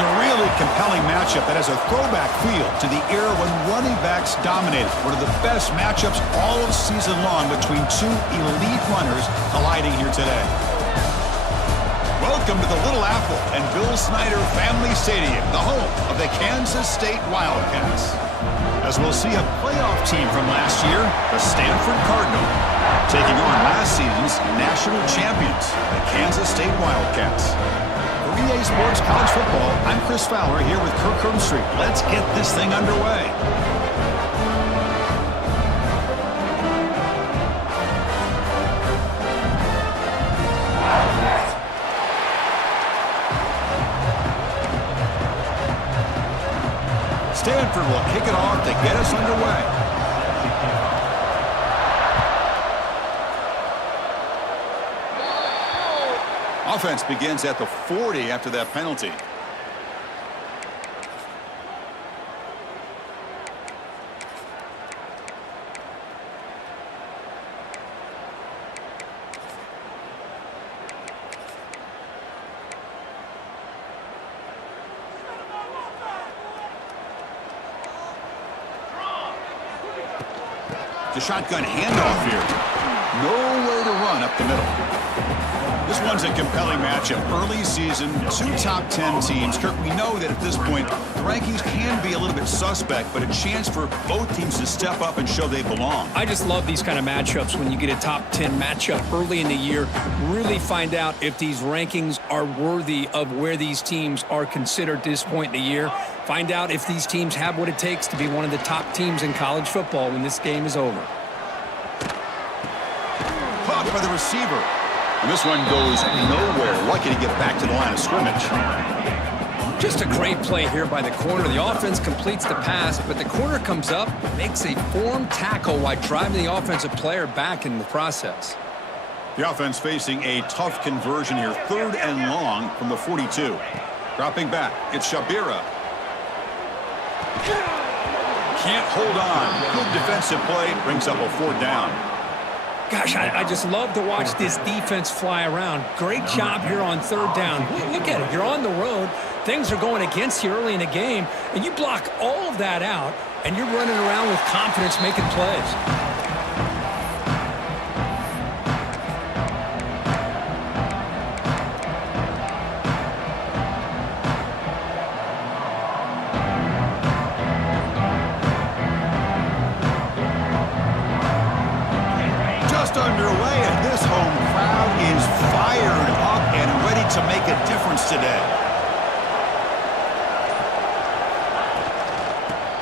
It's a really compelling matchup that has a throwback feel to the era when running backs dominated. One of the best matchups all of season long between two elite runners colliding here today. Welcome to the Little Apple and Bill Snyder Family Stadium, the home of the Kansas State Wildcats. As we'll see a playoff team from last year, the Stanford Cardinal, taking on last season's national champions, the Kansas State Wildcats. For EA Sports College Football, I'm Chris Fowler here with Kirk Herbstreit. Let's get this thing underway. Stanford will kick it off to get us underway. Offense begins at the 40 after that penalty. The shotgun handoff here. Nowhere to run up the middle. This one's a compelling matchup. Early season, two top 10 teams. Kirk, we know that at this point, the rankings can be a little bit suspect, but a chance for both teams to step up and show they belong. I just love these kind of matchups when you get a top 10 matchup early in the year. Really find out if these rankings are worthy of where these teams are considered at this point in the year. Find out if these teams have what it takes to be one of the top teams in college football when this game is over. Caught by the receiver. And this one goes nowhere. Lucky to get back to the line of scrimmage. Just a great play here by the corner. The offense completes the pass, but the corner comes up, makes a formed tackle while driving the offensive player back in the process. The offense facing a tough conversion here. 3rd and long from the 42. Dropping back. It's Shabira. Can't hold on. Good defensive play. Brings up a 4th down. Gosh, I just love to watch this defense fly around. Great job here on 3rd down. Look at it. You're on the road. Things are going against you early in the game, and you block all of that out, and you're running around with confidence making plays. Underway, and this home crowd is fired up and ready to make a difference today.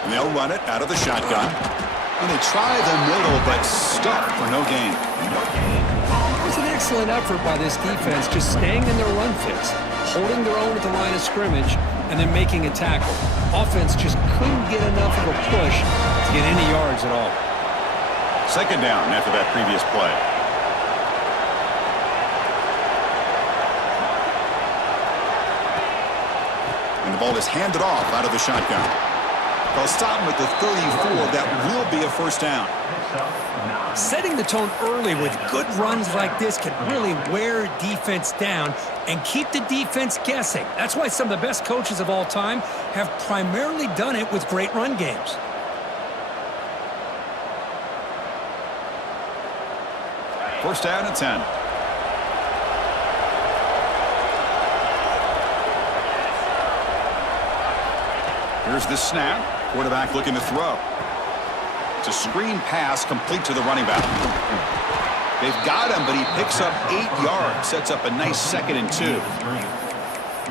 And they'll run it out of the shotgun. And they try the middle, but stuck for no gain. It was an excellent effort by this defense, just staying in their run fits, holding their own at the line of scrimmage, and then making a tackle. Offense just couldn't get enough of a push to get any yards at all. 2nd down after that previous play. And the ball is handed off out of the shotgun. They'll stop him at the 34. That will be a 1st down. Setting the tone early with good runs like this can really wear defense down and keep the defense guessing. That's why some of the best coaches of all time have primarily done it with great run games. First down at 10. Here's the snap. Quarterback looking to throw. It's a screen pass complete to the running back. They've got him, but he picks up 8 yards. Sets up a nice 2nd and 2.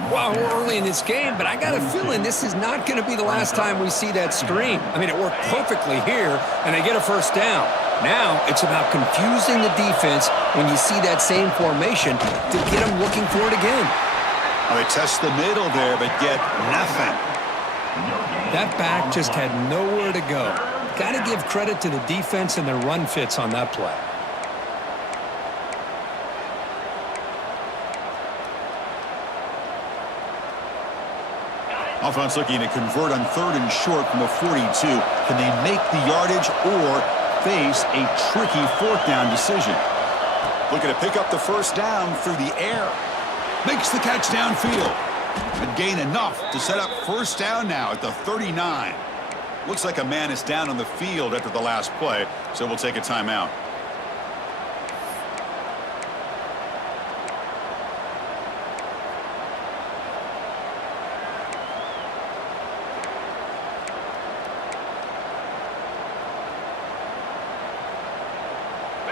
Well, we're early in this game, but I got a feeling this is not going to be the last time we see that screen. I mean, it worked perfectly here, and they get a 1st down. Now it's about confusing the defense when you see that same formation to get them looking for it again. Well, they test the middle there, but get nothing. That back just had nowhere to go. Got to give credit to the defense and their run fits on that play. Offense looking to convert on 3rd and short from the 42. Can they make the yardage or face a tricky 4th down decision? Looking to pick up the 1st down through the air. Makes the catch downfield. And gain enough to set up first down now at the 39. Looks like a man is down on the field after the last play, so we'll take a timeout.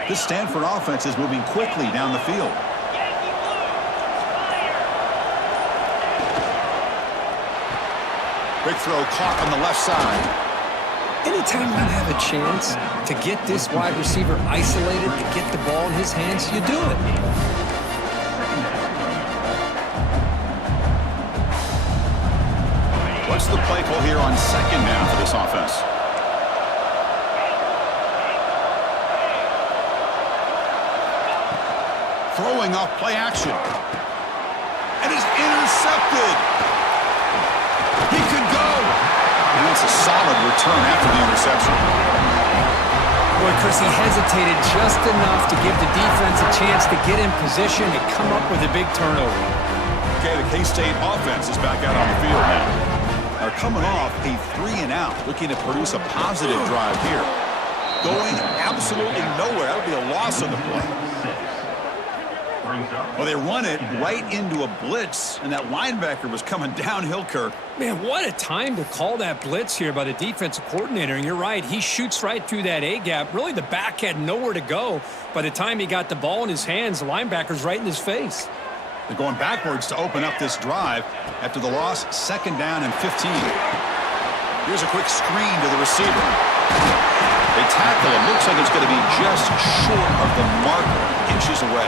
This Stanford offense is moving quickly down the field. Quick throw caught on the left side. Anytime you have a chance to get this wide receiver isolated, to get the ball in his hands, you do it. What's the play call here on second down for this offense? Throwing off play action. And he's intercepted. He could go. And it's a solid return after the interception. Boy, Chris, he hesitated just enough to give the defense a chance to get in position and come up with a big turnover. Okay, the K-State offense is back out on the field now. They're coming off a 3-and-out, looking to produce a positive drive here. Going absolutely nowhere. That'll be a loss on the play. Well, they run it right into a blitz, and that linebacker was coming downhill, Kirk. Man, what a time to call that blitz here by the defensive coordinator. And you're right, he shoots right through that A-gap. Really, the back had nowhere to go. By the time he got the ball in his hands, the linebacker's right in his face. They're going backwards to open up this drive after the loss, 2nd down and 15. Here's a quick screen to the receiver. They tackle him. Looks like it's going to be just short of the marker, inches away.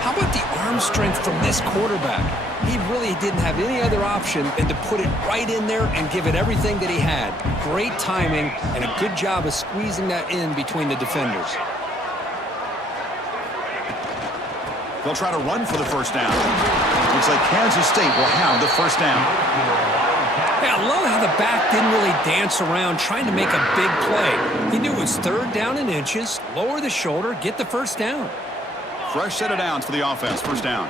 How about the arm strength from this quarterback? He really didn't have any other option than to put it right in there and give it everything that he had. Great timing and a good job of squeezing that in between the defenders. They'll try to run for the first down. Looks like Kansas State will have the first down. Yeah, I love how the back didn't really dance around trying to make a big play. He knew it was 3rd down and inches, lower the shoulder, get the first down. Fresh set of downs for the offense, first down.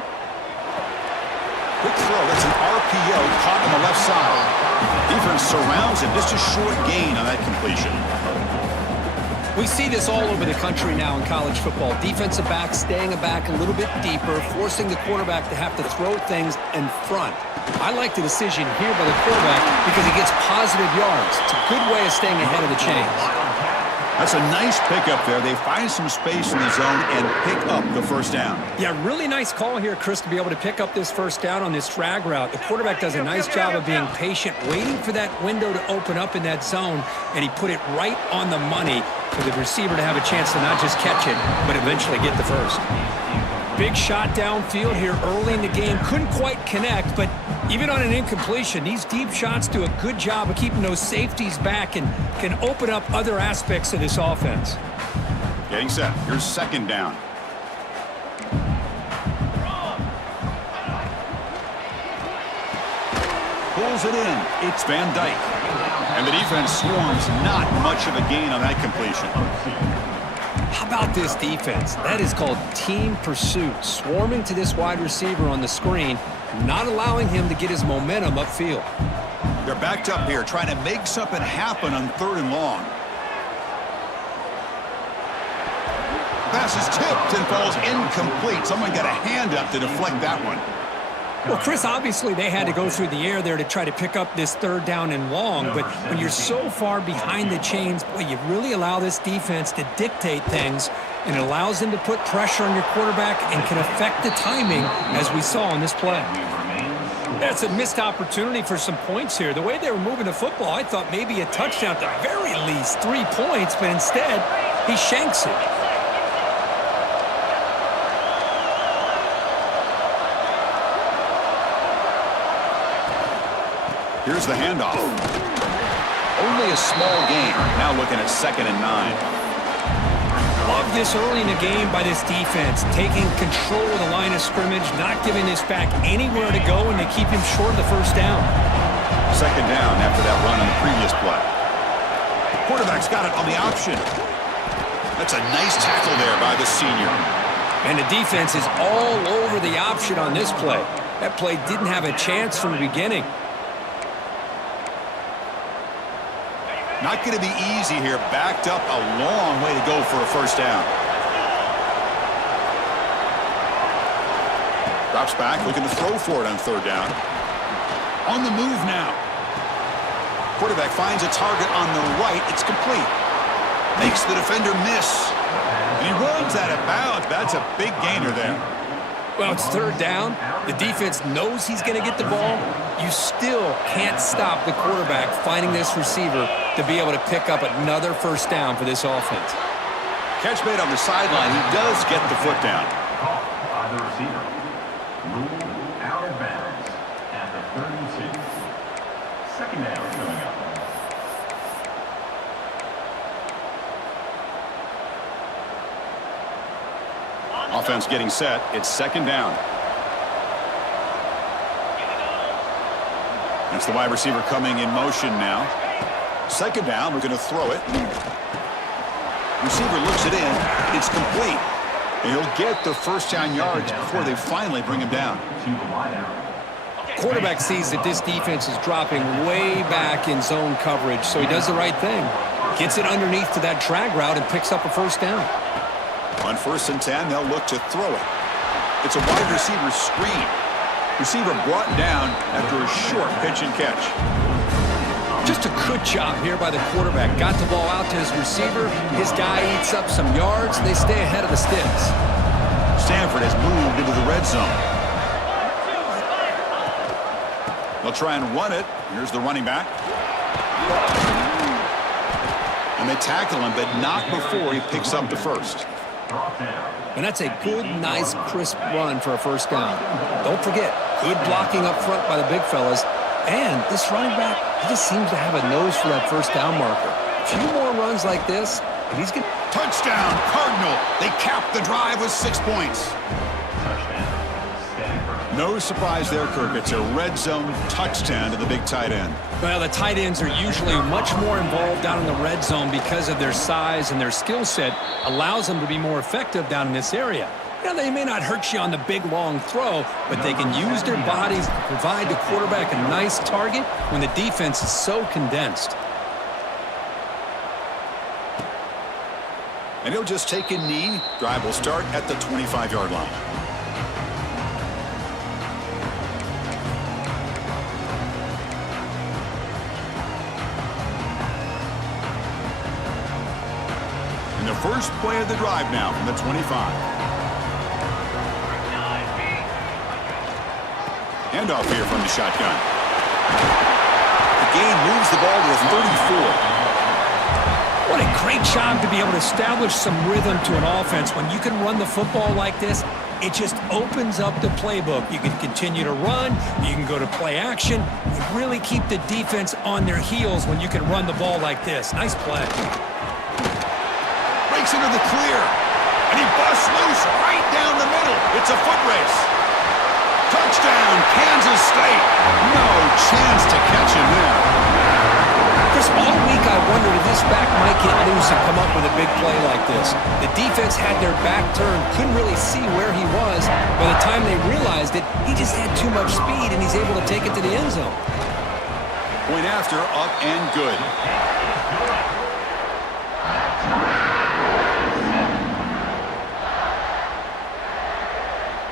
Quick throw, that's an RPO caught on the left side. Defense surrounds him, just a short gain on that completion. We see this all over the country now in college football. Defensive backs staying back a little bit deeper, forcing the quarterback to have to throw things in front. I like the decision here by the quarterback because he gets positive yards. It's a good way of staying ahead of the chains. That's a nice pickup there. They find some space in the zone and pick up the first down. Yeah, really nice call here, Chris, to be able to pick up this first down on this drag route. The quarterback does a nice job of being patient, waiting for that window to open up in that zone, and he put it right on the money for the receiver to have a chance to not just catch it, but eventually get the first. Big shot downfield here early in the game. Couldn't quite connect, but even on an incompletion, these deep shots do a good job of keeping those safeties back and can open up other aspects of this offense. Getting set. Here's 2nd down. Pulls it in. It's Van Dyke. And the defense swarms. Not much of a gain on that completion. How about this defense? That is called team pursuit. Swarming to this wide receiver on the screen, not allowing him to get his momentum upfield. They're backed up here, trying to make something happen on 3rd and long. Pass is tipped and falls incomplete. Someone got a hand up to deflect that one. Well, Chris, obviously they had to go through the air there to try to pick up this 3rd down and long, but when you're so far behind the chains, boy, you really allow this defense to dictate things, and it allows them to put pressure on your quarterback and can affect the timing, as we saw on this play. That's a missed opportunity for some points here. The way they were moving the football, I thought maybe a touchdown, at the very least 3 points, but instead he shanks it. Here's the handoff. Only a small gain. Now looking at 2nd and 9. Love this early in the game by this defense, taking control of the line of scrimmage, not giving this back anywhere to go, and they keep him short of the first down. 2nd down after that run on the previous play. Quarterback's got it on the option. That's a nice tackle there by the senior. And the defense is all over the option on this play. That play didn't have a chance from the beginning. Not going to be easy here. Backed up a long way to go for a first down. Drops back, looking to throw for it on third down. On the move now. Quarterback finds a target on the right. It's complete. Makes the defender miss. And he runs out of bounds. That's a big gainer there. Well, it's third down. The defense knows he's going to get the ball. You still can't stop the quarterback finding this receiver to be able to pick up another first down for this offense. Catch made on the sideline. He does get the foot down. By the receiver. Ruled out of bounds at the 32. Second down coming up. Offense getting set. It's second down. It's the wide receiver coming in motion now. Second down. We're going to throw it. Receiver looks it in. It's complete. And he'll get the first down yards before they finally bring him down. Quarterback sees that this defense is dropping way back in zone coverage, so he does the right thing. Gets it underneath to that drag route and picks up a first down. On 1st and 10, they'll look to throw it. It's a wide receiver screen. Receiver brought down after a short pitch and catch. Just a good job here by the quarterback. Got the ball out to his receiver. His guy eats up some yards. They stay ahead of the sticks. Stanford has moved into the red zone. They'll try and run it. Here's the running back. And they tackle him, but not before he picks up the first. And that's a good, nice, crisp run for a first down. Don't forget, good blocking up front by the big fellas. And this running back, he just seems to have a nose for that first down marker. A few more runs like this, and he's going to... Touchdown, Cardinal. They cap the drive with 6 points. No surprise there, Kirk. It's a red zone touchdown to the big tight end. Well, the tight ends are usually much more involved down in the red zone because of their size, and their skill set allows them to be more effective down in this area. Now, they may not hurt you on the big, long throw, but they can use their bodies to provide the quarterback a nice target when the defense is so condensed. And he'll just take a knee. Drive will start at the 25-yard line. And the first play of the drive now from the 25. Handoff here from the shotgun. The gain moves the ball to the 34. What a great job to be able to establish some rhythm to an offense. When you can run the football like this, it just opens up the playbook. You can continue to run, you can go to play action, and really keep the defense on their heels when you can run the ball like this. Nice play. Breaks into the clear, and he busts loose right down the middle. It's a foot race. Touchdown, Kansas State. No chance to catch him there. Chris, all week I wondered if this back might get loose and come up with a big play like this. The defense had their back turned, couldn't really see where he was. By the time they realized it, he just had too much speed, and he's able to take it to the end zone. Point after, up and good.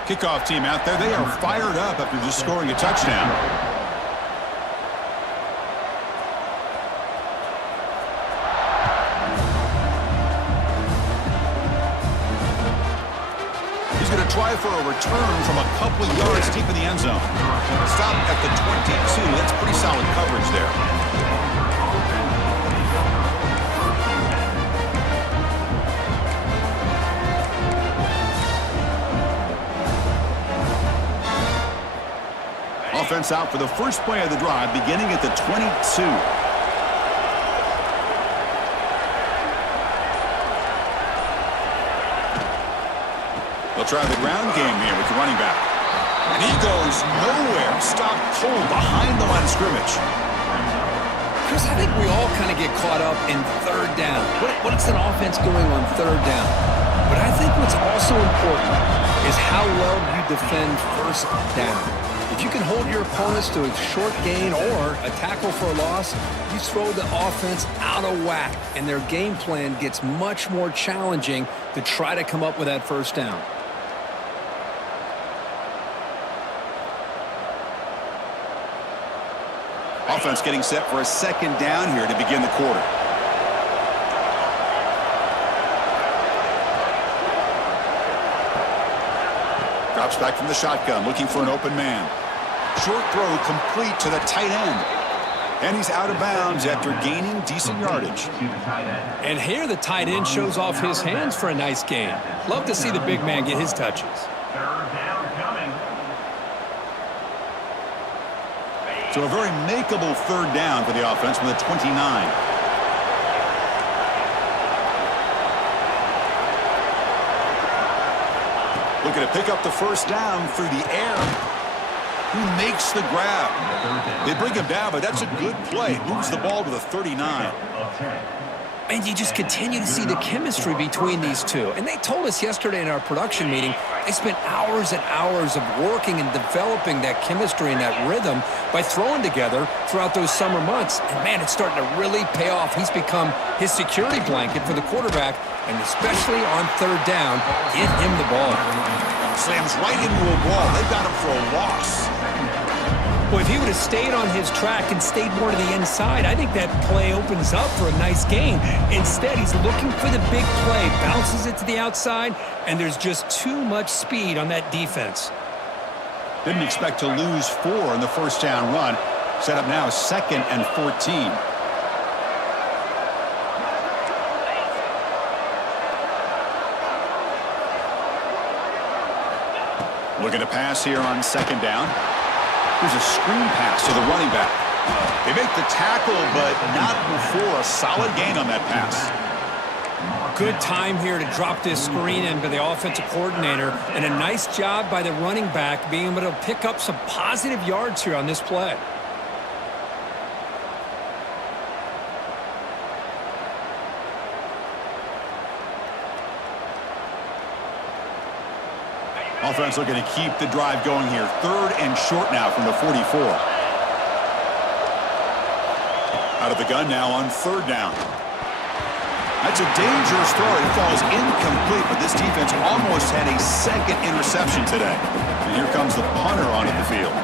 Kickoff team out there, they are fired up after just scoring a touchdown. He's going to try for a return from a couple of yards deep in the end zone. Stop at the 22. That's pretty solid coverage there. Offense out for the first play of the drive, beginning at the 22. They'll try the ground game here with the running back. And he goes nowhere. Stop cold behind the line of scrimmage. Chris, I think we all kind of get caught up in third down. What is an offense doing on third down? But I think what's also important is how well you defend first down. If you can hold your opponents to a short gain or a tackle for a loss, you throw the offense out of whack, and their game plan gets much more challenging to try to come up with that first down. Offense getting set for a second down here to begin the quarter. Drops back from the shotgun, looking for an open man. Short throw complete to the tight end. And he's out of bounds after gaining decent yardage. And here the tight end shows off his hands for a nice gain. Love to see the big man get his touches. Third down coming. So a very makeable third down for the offense from the 29. Looking to pick up the first down through the air. Who makes the grab? They bring him down, but that's a good play. Moves the ball to the 39. And you just continue to see the chemistry between these two. And they told us yesterday in our production meeting, they spent hours and hours of working and developing that chemistry and that rhythm by throwing together throughout those summer months. And, man, it's starting to really pay off. He's become his security blanket for the quarterback, and especially on third down, get him the ball. Slams right into a wall. They've got him for a loss. Well, if he would have stayed on his track and stayed more to the inside, I think that play opens up for a nice gain. Instead, he's looking for the big play, bounces it to the outside, and there's just too much speed on that defense. Didn't expect to lose 4 in the first down run. Set up now 2nd and 14. Looking to pass here on 2nd down. Here's a screen pass to the running back. They make the tackle, but not before a solid gain on that pass. Good time here to drop this screen in by the offensive coordinator, and a nice job by the running back being able to pick up some positive yards here on this play. Offense looking to keep the drive going here. 3rd and short now from the 44. Out of the gun now on 3rd down. That's a dangerous throw. It falls incomplete, but this defense almost had a 2nd interception today. And here comes the punter onto the field.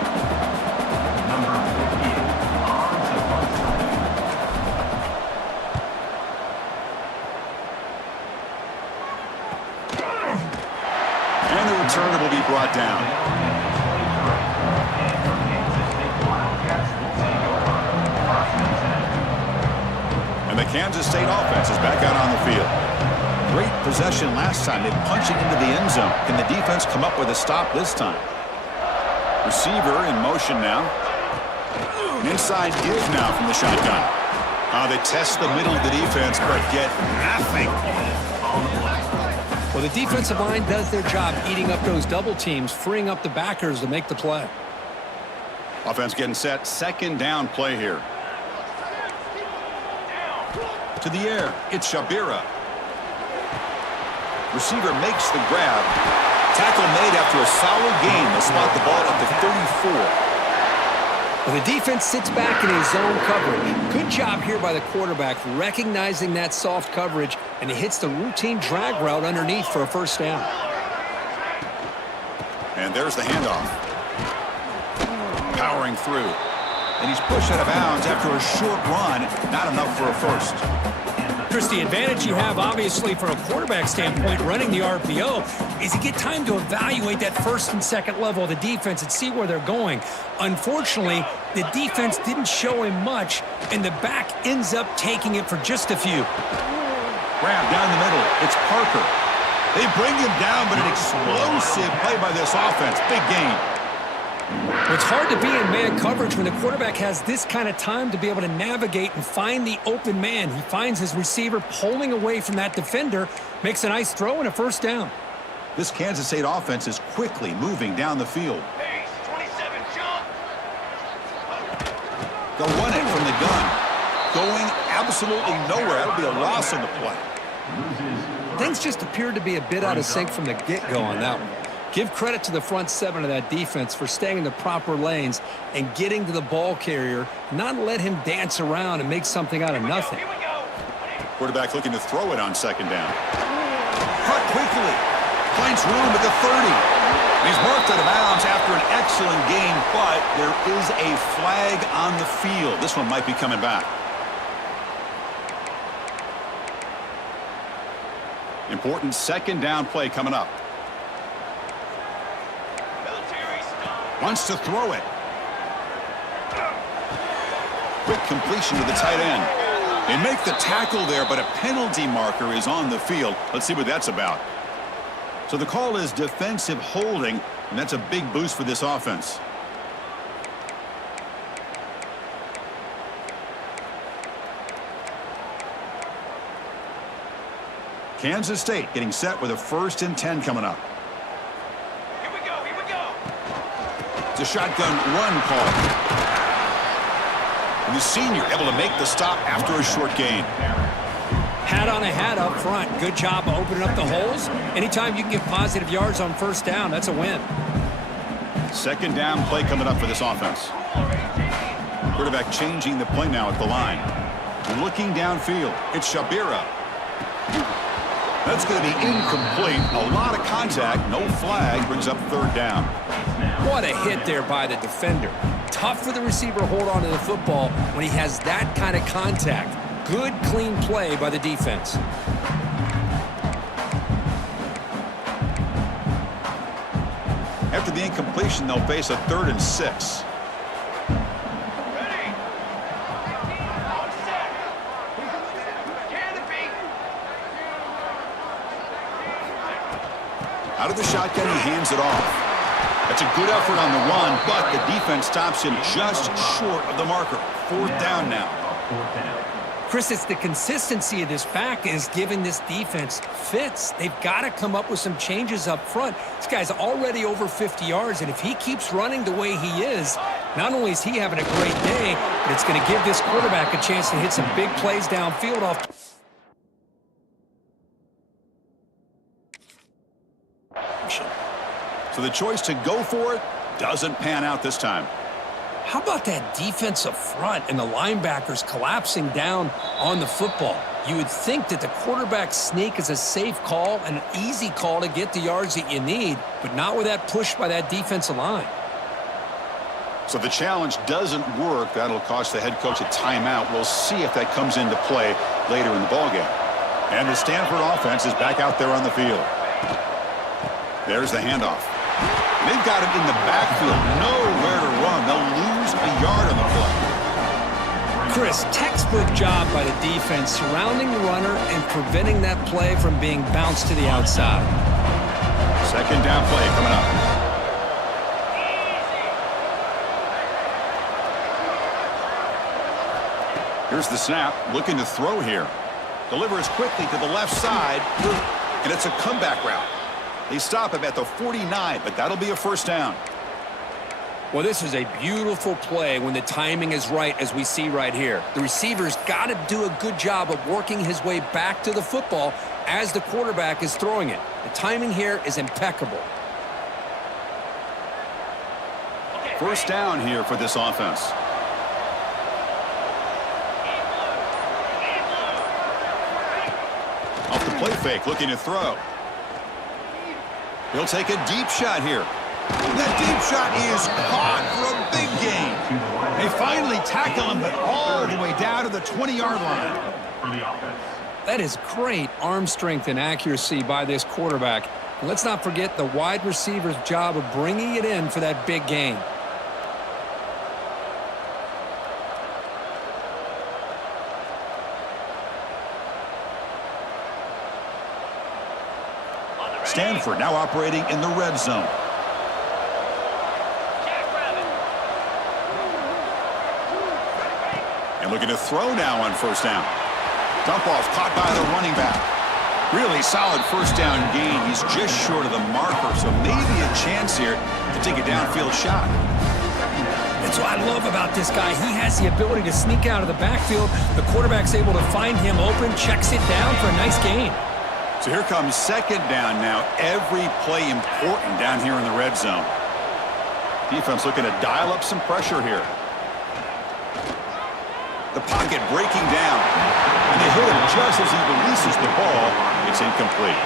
And the returner will be brought down. And the Kansas State offense is back out on the field. Great possession last time. They punch it into the end zone. Can the defense come up with a stop this time? Receiver in motion now. An inside give now from the shotgun. They test the middle of the defense, but get nothing. Well, the defensive line does their job eating up those double teams, freeing up the backers to make the play. Offense getting set. 2nd down play here. To the air. It's Shabira. Receiver makes the grab. Tackle made after a solid gain. They'll spot the ball at the 34. Well, the defense sits back in his zone coverage. Good job here by the quarterback recognizing that soft coverage, and he hits the routine drag route underneath for a first down. And there's the handoff. Powering through. And he's pushed out of bounds after a short run. Not enough for a first. Chris, the advantage you have, obviously, from a quarterback standpoint, running the RPO, is you get time to evaluate that 1st and 2nd level of the defense and see where they're going. Unfortunately, the defense didn't show him much, and the back ends up taking it for just a few. Grab down the middle. It's Parker. They bring him down, but an explosive play by this offense. Big gain. It's hard to be in man coverage when the quarterback has this kind of time to be able to navigate and find the open man. He finds his receiver pulling away from that defender, makes a nice throw and a first down. This Kansas State offense is quickly moving down the field. They'll run it from the gun. Going absolutely nowhere. That'll be a loss on the play. Things just appeared to be a bit out of sync from the get-go on that one. Give credit to the front seven of that defense for staying in the proper lanes and getting to the ball carrier, not let him dance around and make something out of nothing. Quarterback looking to throw it on second down. Cut quickly. Finds room at the 30. He's marked out of bounds after an excellent game, but there is a flag on the field. This one might be coming back. Important second down play coming up. Wants to throw it. Quick completion to the tight end. They make the tackle there, but a penalty marker is on the field. Let's see what that's about. So the call is defensive holding, and that's a big boost for this offense. Kansas State getting set with a 1st and 10 coming up. Here we go, here we go. It's a shotgun run call. And the senior able to make the stop after a short gain. Hat on a hat up front. Good job of opening up the holes. Anytime you can get positive yards on 1st down, that's a win. Second down play coming up for this offense. Quarterback changing the play now at the line. Looking downfield. It's Shabira. That's going to be incomplete. A lot of contact. No flag. Brings up 3rd down. What a hit there by the defender. Tough for the receiver to hold on to the football when he has that kind of contact. Good, clean play by the defense. After the incompletion, they'll face a 3rd and 6. Ready. On set. Canopy. Out of the shotgun, he hands it off. That's a good effort on the run, but the defense stops him just short of the marker. 4th down now. Chris, it's the consistency of this back is giving this defense fits. They've got to come up with some changes up front. This guy's already over 50 yards, and if he keeps running the way he is, not only is he having a great day, but it's going to give this quarterback a chance to hit some big plays downfield off. So the choice to go for it doesn't pan out this time. How about that defensive front and the linebackers collapsing down on the football? You would think that the quarterback sneak is a safe call, an easy call to get the yards that you need, but not with that push by that defensive line. So the challenge doesn't work. That'll cost the head coach a timeout. We'll see if that comes into play later in the ballgame. And the Stanford offense is back out there on the field. There's the handoff. They've got him in the backfield. Nowhere to run. They'll lose a yard on the play. Chris, textbook job by the defense surrounding the runner and preventing that play from being bounced to the outside. Second down play coming up. Here's the snap. Looking to throw here. Delivers quickly to the left side. And it's a comeback route. They stop him at the 49, but that'll be a 1st down. Well, this is a beautiful play when the timing is right, as we see right here. The receiver's got to do a good job of working his way back to the football as the quarterback is throwing it. The timing here is impeccable. 1st down here for this offense. Off the play fake, looking to throw. He'll take a deep shot here. That deep shot is caught for a big gain. They finally tackle him, but all the way down to the 20-yard line. That is great arm strength and accuracy by this quarterback. And let's not forget the wide receiver's job of bringing it in for that big gain. Stanford now operating in the red zone. And looking to throw now on 1st down. Dump off caught by the running back. Really solid 1st down gain. He's just short of the marker, so maybe a chance here to take a downfield shot. That's what I love about this guy. He has the ability to sneak out of the backfield. The quarterback's able to find him open, checks it down for a nice gain. So here comes second down now. Every play important down here in the red zone. Defense looking to dial up some pressure here. The pocket breaking down. And they hit him just as he releases the ball. It's incomplete.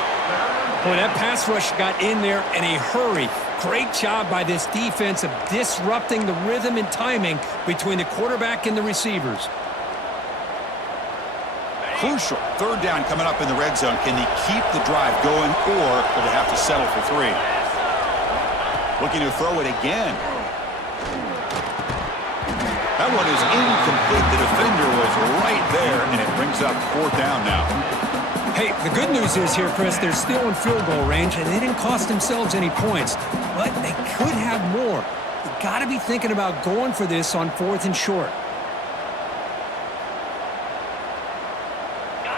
Boy, that pass rush got in there in a hurry. Great job by this defense of disrupting the rhythm and timing between the quarterback and the receivers. Crucial. Third down coming up in the red zone. Can they keep the drive going, or will they have to settle for 3? Looking to throw it again. That one is incomplete. The defender was right there, and it brings up 4th down now. Hey, the good news is here, Chris, they're still in field goal range, and they didn't cost themselves any points. But they could have more. You got to be thinking about going for this on 4th and short.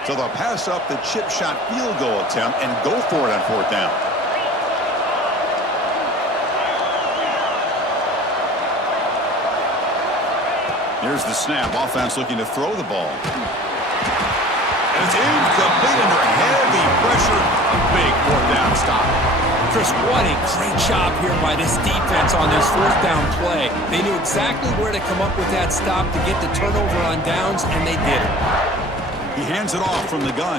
So they'll pass up the chip shot field goal attempt and go for it on 4th down. Here's the snap. Offense looking to throw the ball. And it's incomplete under heavy pressure. A big 4th down stop. Chris, what a great job here by this defense on this 4th down play. They knew exactly where to come up with that stop to get the turnover on downs, and they did it. He hands it off from the gun.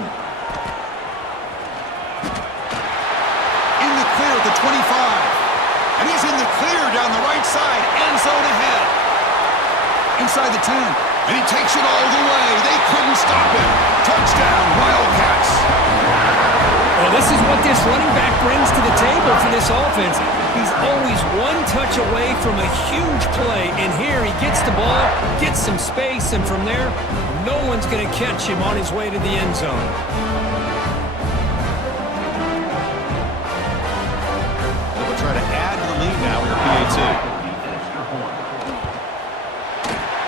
In the clear at the 25. And he's in the clear down the right side. End zone ahead. Inside the 10. And he takes it all the way. They couldn't stop him. Touchdown, Wildcats. Well, this is what this running back brings to the table for this offense. He's always one touch away from a huge play. And here he gets the ball, gets some space, and from there, no one's going to catch him on his way to the end zone. They'll try to add to the lead now with PAT.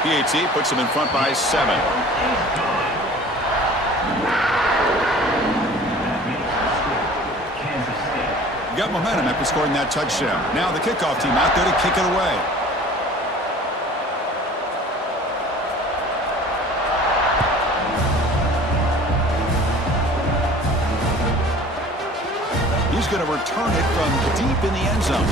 PAT puts him in front by 7. Got momentum after scoring that touchdown. Now the kickoff team out there to kick it away. He's going to return it from deep in the end zone.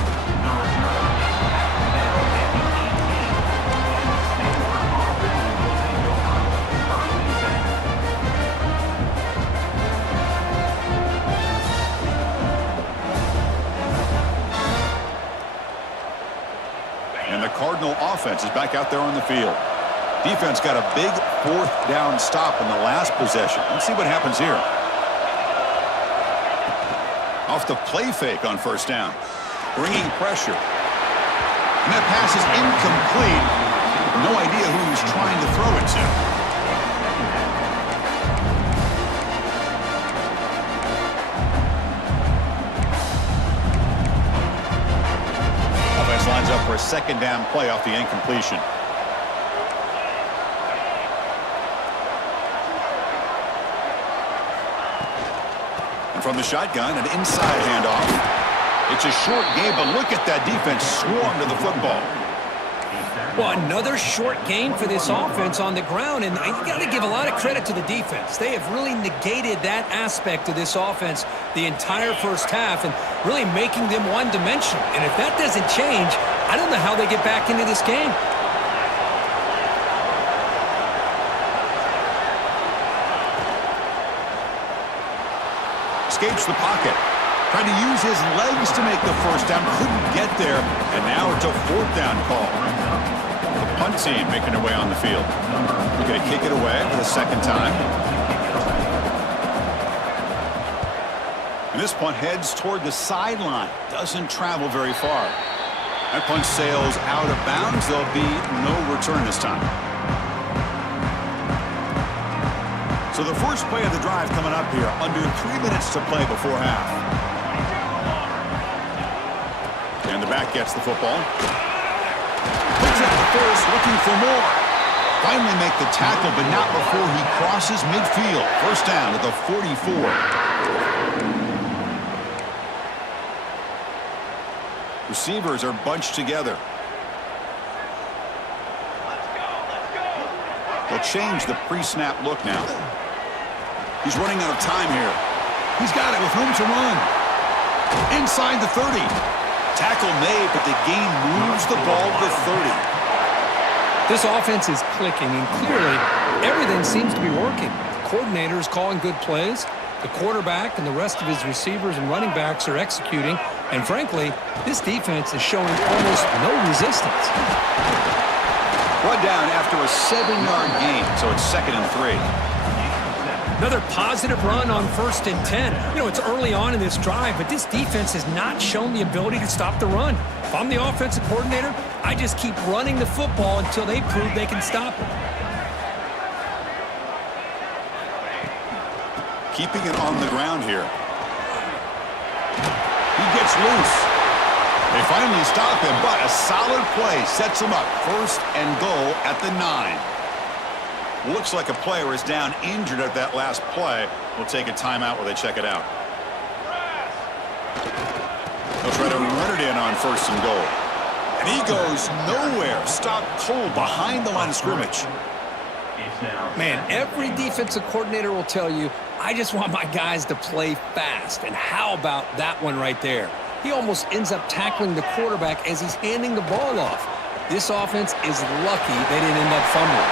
And the Cardinal offense is back out there on the field. Defense got a big 4th down stop in the last possession. Let's see what happens here. Off the play fake on 1st down. Bringing pressure. And that pass is incomplete. No idea who he's trying to throw it to. Offense lines up for a 2nd down play off the incompletion. From the shotgun, an inside handoff. It's a short game, but look at that defense swarm to the football. Well, another short game for this offense on the ground, and you got to give a lot of credit to the defense. They have really negated that aspect of this offense the entire first half and really making them one-dimensional. And if that doesn't change, I don't know how they get back into this game. Escapes the pocket. Tried to use his legs to make the 1st down. Couldn't get there. And now it's a 4th down call. The punt team making their way on the field. They're going to kick it away for the 2nd time. And this punt heads toward the sideline. Doesn't travel very far. That punt sails out of bounds. There'll be no return this time. So the first play of the drive coming up here, under 3 minutes to play before half. And the back gets the football. Looks at the first, looking for more. Finally make the tackle, but not before he crosses midfield. 1st down at the 44. Receivers are bunched together. They'll change the pre-snap look now. He's running out of time here. He's got it with room to run. Inside the 30. Tackle made, but the gain moves the ball to the 30. This offense is clicking, and clearly everything seems to be working. The coordinator is calling good plays. The quarterback and the rest of his receivers and running backs are executing. And frankly, this defense is showing almost no resistance. Brought down after a 7-yard gain, so it's 2nd and 3. Another positive run on 1st and 10. You know, it's early on in this drive, but this defense has not shown the ability to stop the run. If I'm the offensive coordinator, I just keep running the football until they prove they can stop it. Keeping it on the ground here. He gets loose. They finally stop him, but a solid play sets him up. 1st and goal at the 9. Looks like a player is down injured at that last play. We'll take a timeout while they check it out. They'll try to run it in on 1st and goal. And he goes nowhere. Stopped cold behind the line of scrimmage. Man, every defensive coordinator will tell you, I just want my guys to play fast. And how about that one right there? He almost ends up tackling the quarterback as he's handing the ball off. This offense is lucky they didn't end up fumbling.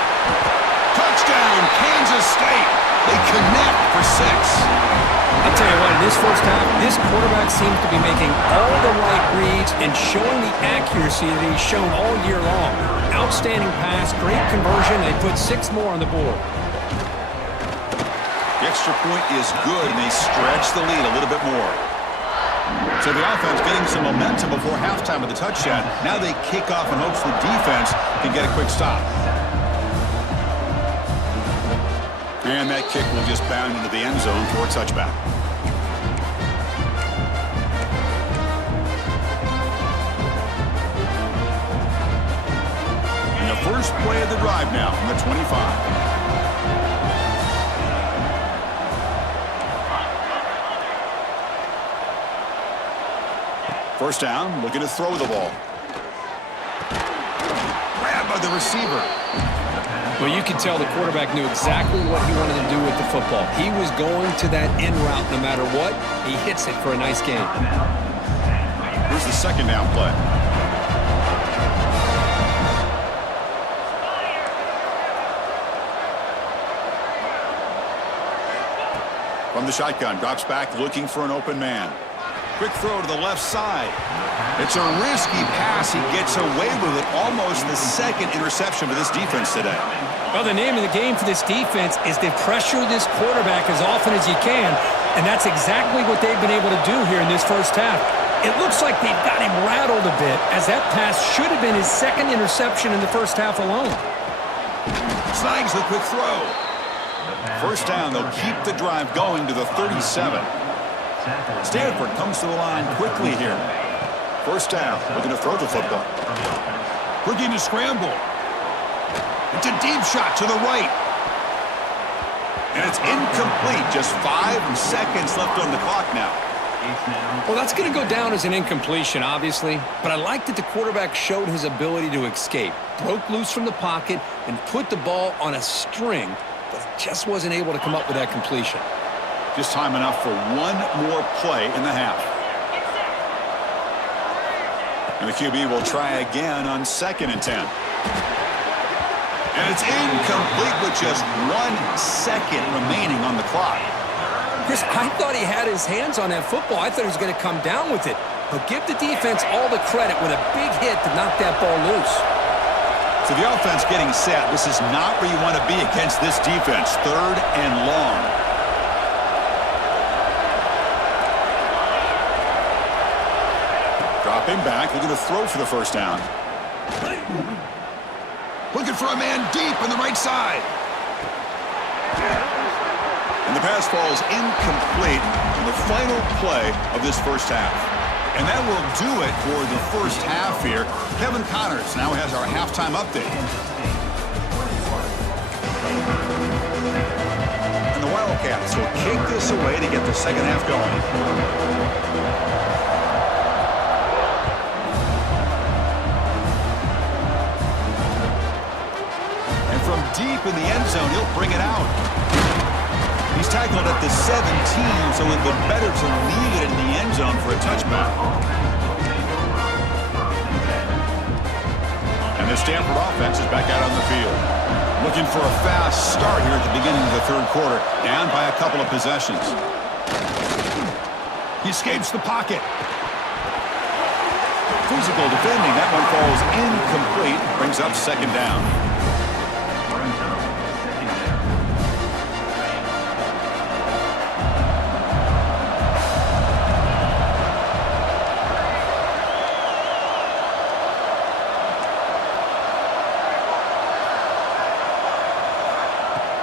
Touchdown, Kansas State. They connect for 6. I'll tell you what, in this first half, this quarterback seems to be making all the right reads and showing the accuracy that he's shown all year long. Outstanding pass, great conversion, and they put 6 more on the board. The extra point is good, and they stretch the lead a little bit more. So the offense getting some momentum before halftime with the touchdown. Now they kick off in hopes the defense can get a quick stop. And that kick will just bound into the end zone for a touchback. And the first play of the drive now from the 25. First down, looking to throw the ball. Grabbed by the receiver. Well, you can tell the quarterback knew exactly what he wanted to do with the football. He was going to that in route no matter what. He hits it for a nice gain. Here's the 2nd down play. From the shotgun, drops back looking for an open man. Quick throw to the left side. It's a risky pass. He gets away with it. Almost the 2nd interception for this defense today. Well, the name of the game for this defense is to pressure this quarterback as often as you can, and that's exactly what they've been able to do here in this first half. It looks like they've got him rattled a bit, as that pass should have been his 2nd interception in the first half alone. Snags the quick throw. First down, they'll keep the drive going to the 37. Stanford comes to the line quickly here. First down, looking to throw the football. Looking to scramble. It's a deep shot to the right. And it's incomplete. Just 5 seconds left on the clock now. Well, that's going to go down as an incompletion, obviously. But I like that the quarterback showed his ability to escape. Broke loose from the pocket and put the ball on a string, but just wasn't able to come up with that completion. Just time enough for one more play in the half. And the QB will try again on 2nd and 10. And it's incomplete with just 1 second remaining on the clock. Chris, I thought he had his hands on that football. I thought he was going to come down with it. But give the defense all the credit with a big hit to knock that ball loose. So the offense getting set. This is not where you want to be against this defense. 3rd and long. Dropping back, looking to throw for the first down. Looking for a man deep on the right side. And the pass falls incomplete on the final play of this first half. And that will do it for the first half here. Kevin Connors now has our halftime update. And the Wildcats will kick this away to get the second half going. From deep in the end zone, he'll bring it out. He's tackled at the 17, so it would be better to leave it in the end zone for a touchback. And the Stanford offense is back out on the field. Looking for a fast start here at the beginning of the third quarter, down by a couple of possessions. He escapes the pocket. Physical defending. That one falls incomplete. Brings up second down.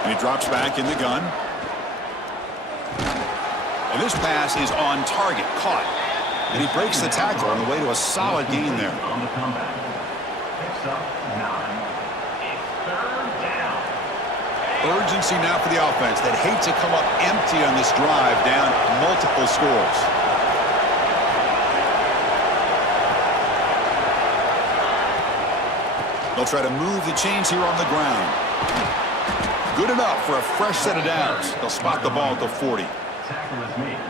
And he drops back in the gun. And this pass is on target. Caught. And he breaks the tackle on the way to a solid gain there. On the comeback. Picks up 9. It's third down. Urgency now for the offense. They'd hate to come up empty on this drive, down multiple scores. They'll try to move the chains here on the ground. Good enough for a fresh set of downs. They'll spot the ball at the 40.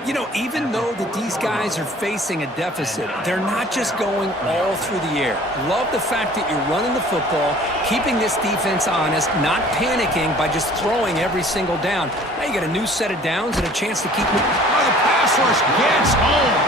You know, even though that these guys are facing a deficit, they're not just going all through the air. Love the fact that you're running the football, keeping this defense honest, not panicking by just throwing every single down. Now you got a new set of downs and a chance to keep moving. Oh, the pass rush gets home.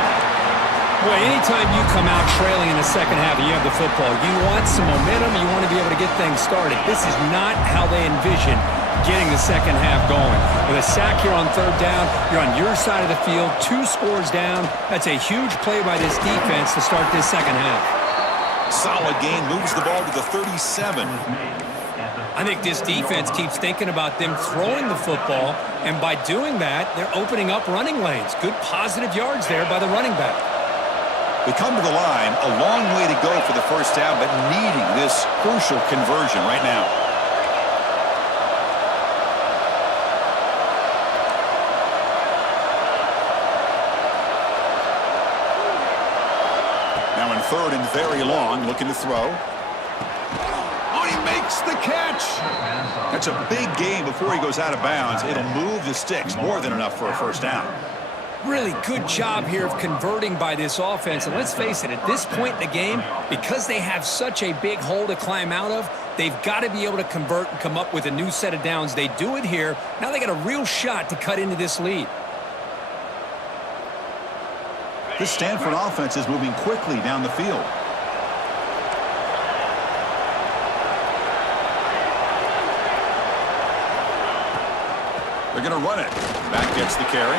Boy, anytime you come out trailing in the second half and you have the football, you want some momentum, you want to be able to get things started. This is not how they envision getting the second half going. With a sack here on third down, you're on your side of the field, 2 scores down. That's a huge play by this defense to start this second half. Solid gain, moves the ball to the 37. I think this defense keeps thinking about them throwing the football, and by doing that, they're opening up running lanes. Good positive yards there by the running back. We come to the line, a long way to go for the first down, but needing this crucial conversion right now. Now in third and very long, looking to throw. Oh, he makes the catch. That's a big gain before he goes out of bounds. It'll move the sticks, more than enough for a first down. Really good job here of converting by this offense. And let's face it, at this point in the game, because they have such a big hole to climb out of, they've got to be able to convert and come up with a new set of downs. They do it here. Now they got a real shot to cut into this lead. This Stanford offense is moving quickly down the field. They're going to run it. Back gets the carry.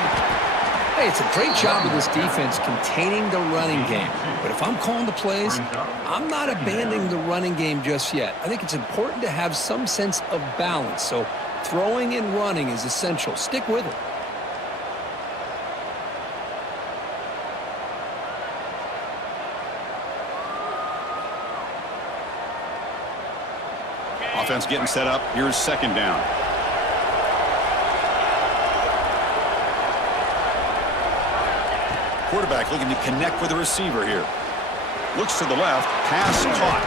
Hey, it's a great job of this defense containing the running game. But if I'm calling the plays, I'm not abandoning the running game just yet. I think it's important to have some sense of balance. So throwing and running is essential. Stick with it. Offense getting set up. Here's second down. Quarterback looking to connect with the receiver here. Looks to the left. Pass caught.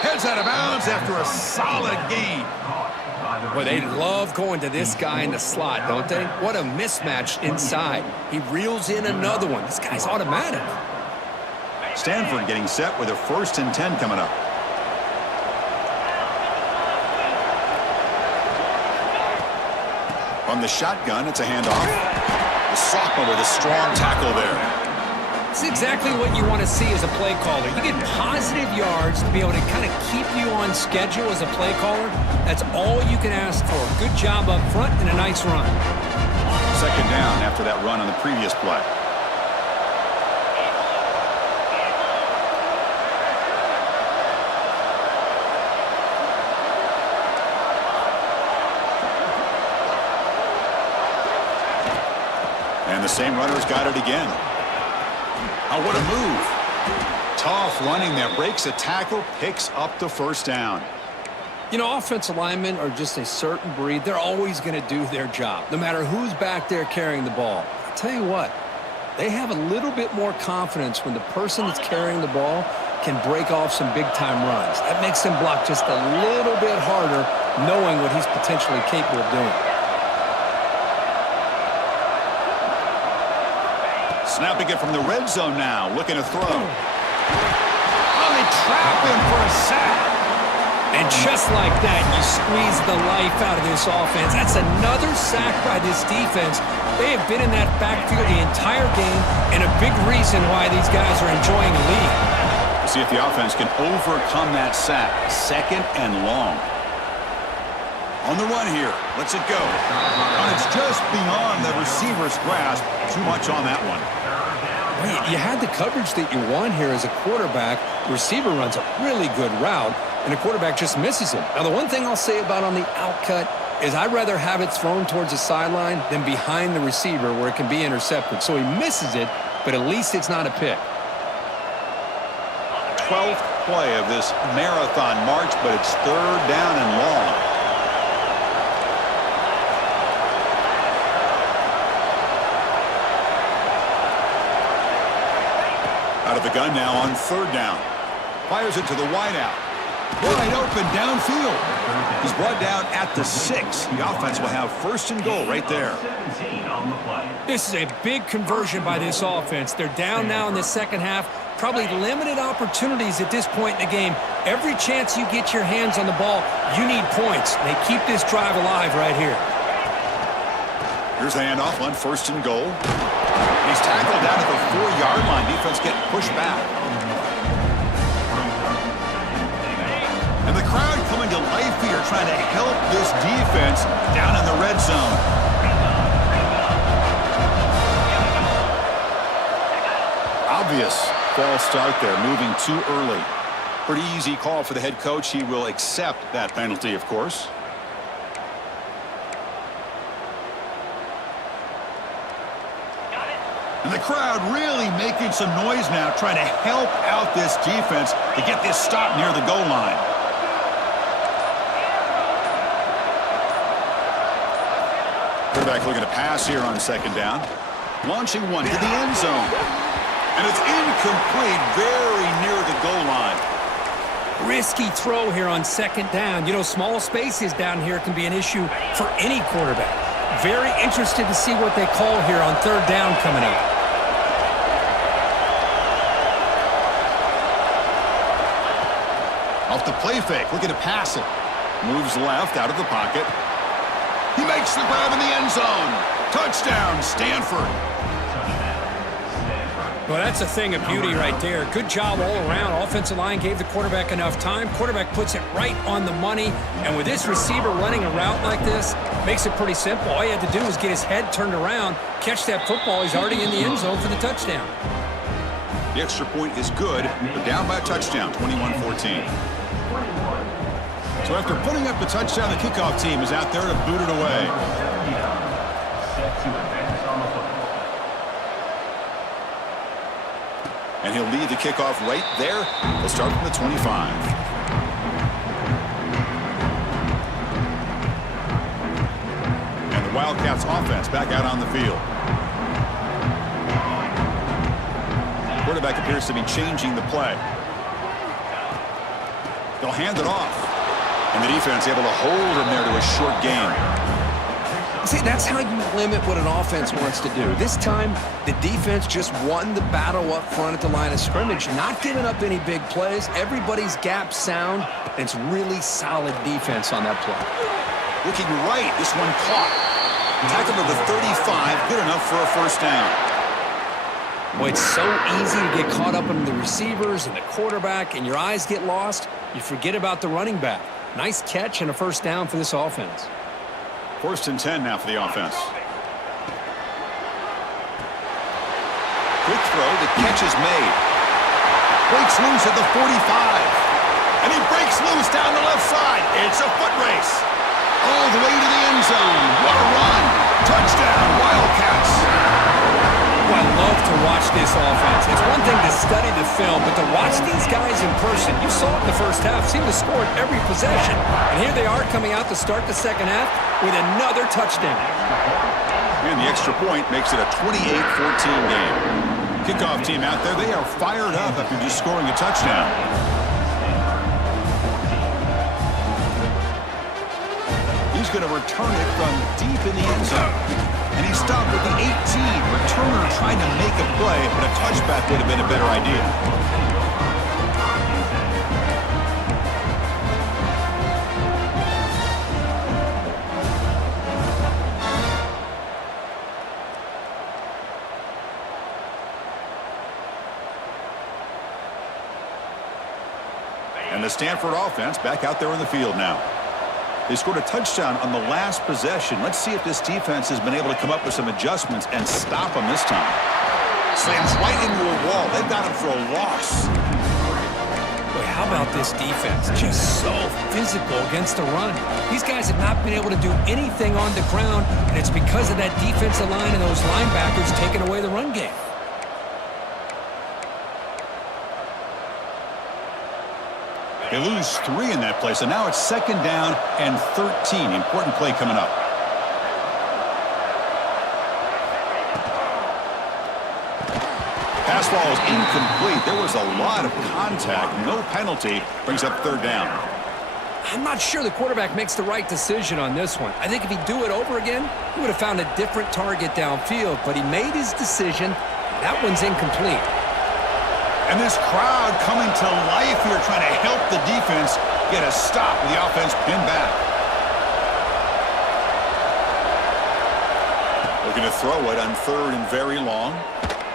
Heads out of bounds after a solid gain. Well, they love going to this guy in the slot, don't they? What a mismatch inside. He reels in another one. This guy's automatic. Stanford getting set with a 1st and 10 coming up. From the shotgun, it's a handoff. The sophomore with a strong tackle there. It's exactly what you want to see as a play caller. You get positive yards to be able to kind of keep you on schedule as a play caller. That's all you can ask for. Good job up front and a nice run. Second down after that run on the previous play. And the same runner's got it again. Oh, what a move. Tough running there. Breaks a tackle, picks up the first down. You know, offensive linemen are just a certain breed. They're always going to do their job, no matter who's back there carrying the ball. I'll tell you what, they have a little bit more confidence when the person that's carrying the ball can break off some big-time runs. That makes them block just a little bit harder, knowing what he's potentially capable of doing. Snapping it from the red zone now, looking to throw. Oh, they trap him for a sack. And just like that, you squeeze the life out of this offense. That's another sack by this defense. They have been in that backfield the entire game, and a big reason why these guys are enjoying the lead. We'll see if the offense can overcome that sack. 2nd and long. On the run here. Lets it go. And it's just beyond the receiver's grasp. Too much on that one. You had the coverage that you want here as a quarterback. The receiver runs a really good route, and the quarterback just misses him. Now, the one thing I'll say about on the outcut is I'd rather have it thrown towards the sideline than behind the receiver where it can be intercepted. So he misses it, but at least it's not a pick. 12th play of this marathon march, but it's 3rd down and long. Out of the gun now on 3rd down. Fires it to the wideout. Wide open downfield. He's brought down at the 6. The offense will have 1st and goal right there. 17 on the play. This is a big conversion by this offense. They're down now in the second half. Probably limited opportunities at this point in the game. Every chance you get your hands on the ball, you need points. They keep this drive alive right here. Here's the handoff on 1st and goal. And he's tackled down at the 4-yard line. Defense getting pushed back. And the crowd coming to life here, trying to help this defense down in the red zone. Obvious false start there, moving too early. Pretty easy call for the head coach. He will accept that penalty, of course. And the crowd really making some noise now, trying to help out this defense to get this stop near the goal line. Quarterback looking to pass here on 2nd down. Launching one to the end zone. And it's incomplete, very near the goal line. Risky throw here on 2nd down. You know, small spaces down here can be an issue for any quarterback. Very interested to see what they call here on 3rd down coming up. Off the play fake, looking to pass it. Moves left out of the pocket. He makes the grab in the end zone. Touchdown, Stanford. Well, that's a thing of beauty right there. Good job all around. Offensive line gave the quarterback enough time. Quarterback puts it right on the money. And with this receiver running a route like this, makes it pretty simple. All he had to do was get his head turned around, catch that football. He's already in the end zone for the touchdown. The extra point is good, but down by a touchdown, 21-14. So after putting up the touchdown, the kickoff team is out there to boot it away. Set to advance on the football. And he'll lead the kickoff right there. They'll start from the 25. And the Wildcats offense back out on the field. Quarterback appears to be changing the play. They'll hand it off. And the defense able to hold him there to a short gain. See, that's how you limit what an offense wants to do. This time, the defense just won the battle up front at the line of scrimmage, not giving up any big plays. Everybody's gap sound, and it's really solid defense on that play. Looking right, this one caught. Tackle to the 35, good enough for a 1st down. Boy, it's so easy to get caught up in the receivers and the quarterback, and your eyes get lost. You forget about the running back. Nice catch and a 1st down for this offense. 1st and 10 now for the offense. Quick throw, the catch is made. Breaks loose at the 45. And he breaks loose down the left side. It's a foot race. All the way to the end zone. What a run. Touchdown, Wildcats. Well, I love to watch this offense. It's one thing to study the film, but to watch these guys in person, you saw it in the first half, seemed to score at every possession. And here they are coming out to start the second half with another touchdown. And the extra point makes it a 28-14 game. Kickoff team out there, they are fired up after just scoring a touchdown. He's going to return it from deep in the end zone. And he stopped with the 18. Returner trying to make a play, but a touchback would have been a better idea. And the Stanford offense back out there in the field now. They scored a touchdown on the last possession. Let's see if this defense has been able to come up with some adjustments and stop them this time. Slams right into a wall. They've got him for a loss. Boy, how about this defense? Just so physical against the run. These guys have not been able to do anything on the ground, and it's because of that defensive line and those linebackers taking away the run game. They lose 3 in that play, so now it's 2nd down and 13. Important play coming up. Pass ball is incomplete. There was a lot of contact. No penalty. Brings up 3rd down. I'm not sure the quarterback makes the right decision on this one. I think if he'd do it over again, he would have found a different target downfield, but he made his decision. That one's incomplete. And this crowd coming to life here, trying to help the defense get a stop with the offense pinned back. Looking to throw it on 3rd and very long.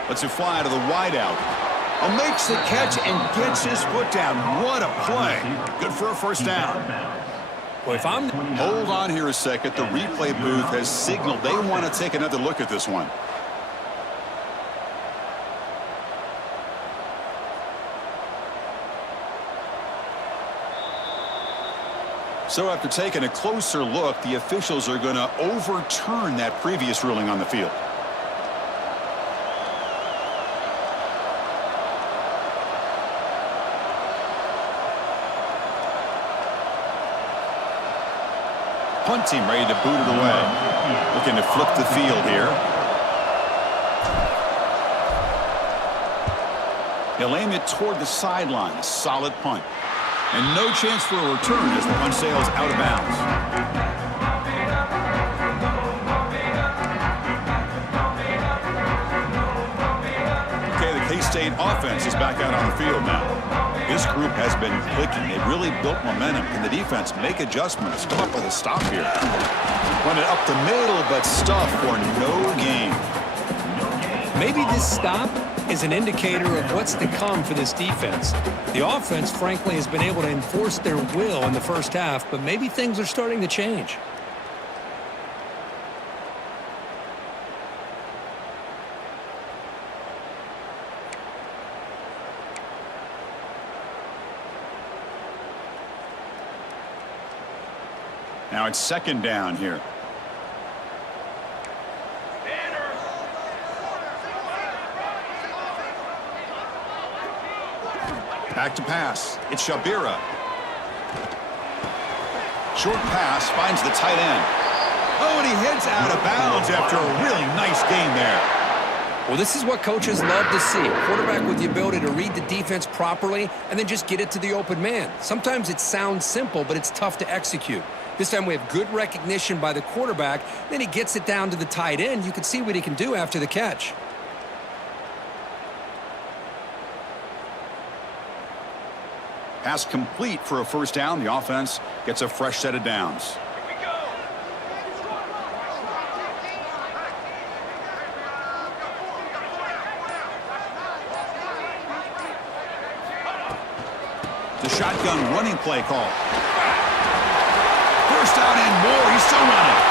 Lets it fly to the wideout. Makes the catch and gets his foot down. What a play. Good for a 1st down. Boy, if I'm... Hold on here a second. The replay booth has signaled they want to take another look at this one. So after taking a closer look, the officials are going to overturn that previous ruling on the field. Punt team ready to boot it away. Looking to flip the field here. He'll aim it toward the sideline. A solid punt. And no chance for a return as the punt sails out of bounds. Okay, the K-State offense is back out on the field now. This group has been clicking. They've really built momentum. Can the defense make adjustments? Come up with a stop here. Run it up the middle, but stuff for no gain. Maybe this stop is an indicator of what's to come for this defense. The offense, frankly, has been able to enforce their will in the 1st half, but maybe things are starting to change. Now it's 2nd down here. Back to pass. It's Shabira. Short pass finds the tight end. Oh, and he heads out of bounds after a really nice game there. Well, this is what coaches love to see. A quarterback with the ability to read the defense properly and then just get it to the open man. Sometimes it sounds simple, but it's tough to execute. This time we have good recognition by the quarterback. Then he gets it down to the tight end. You can see what he can do after the catch. Pass complete for a 1st down. The offense gets a fresh set of downs. Here we go. The shotgun running play call. 1st down and more. He's still running.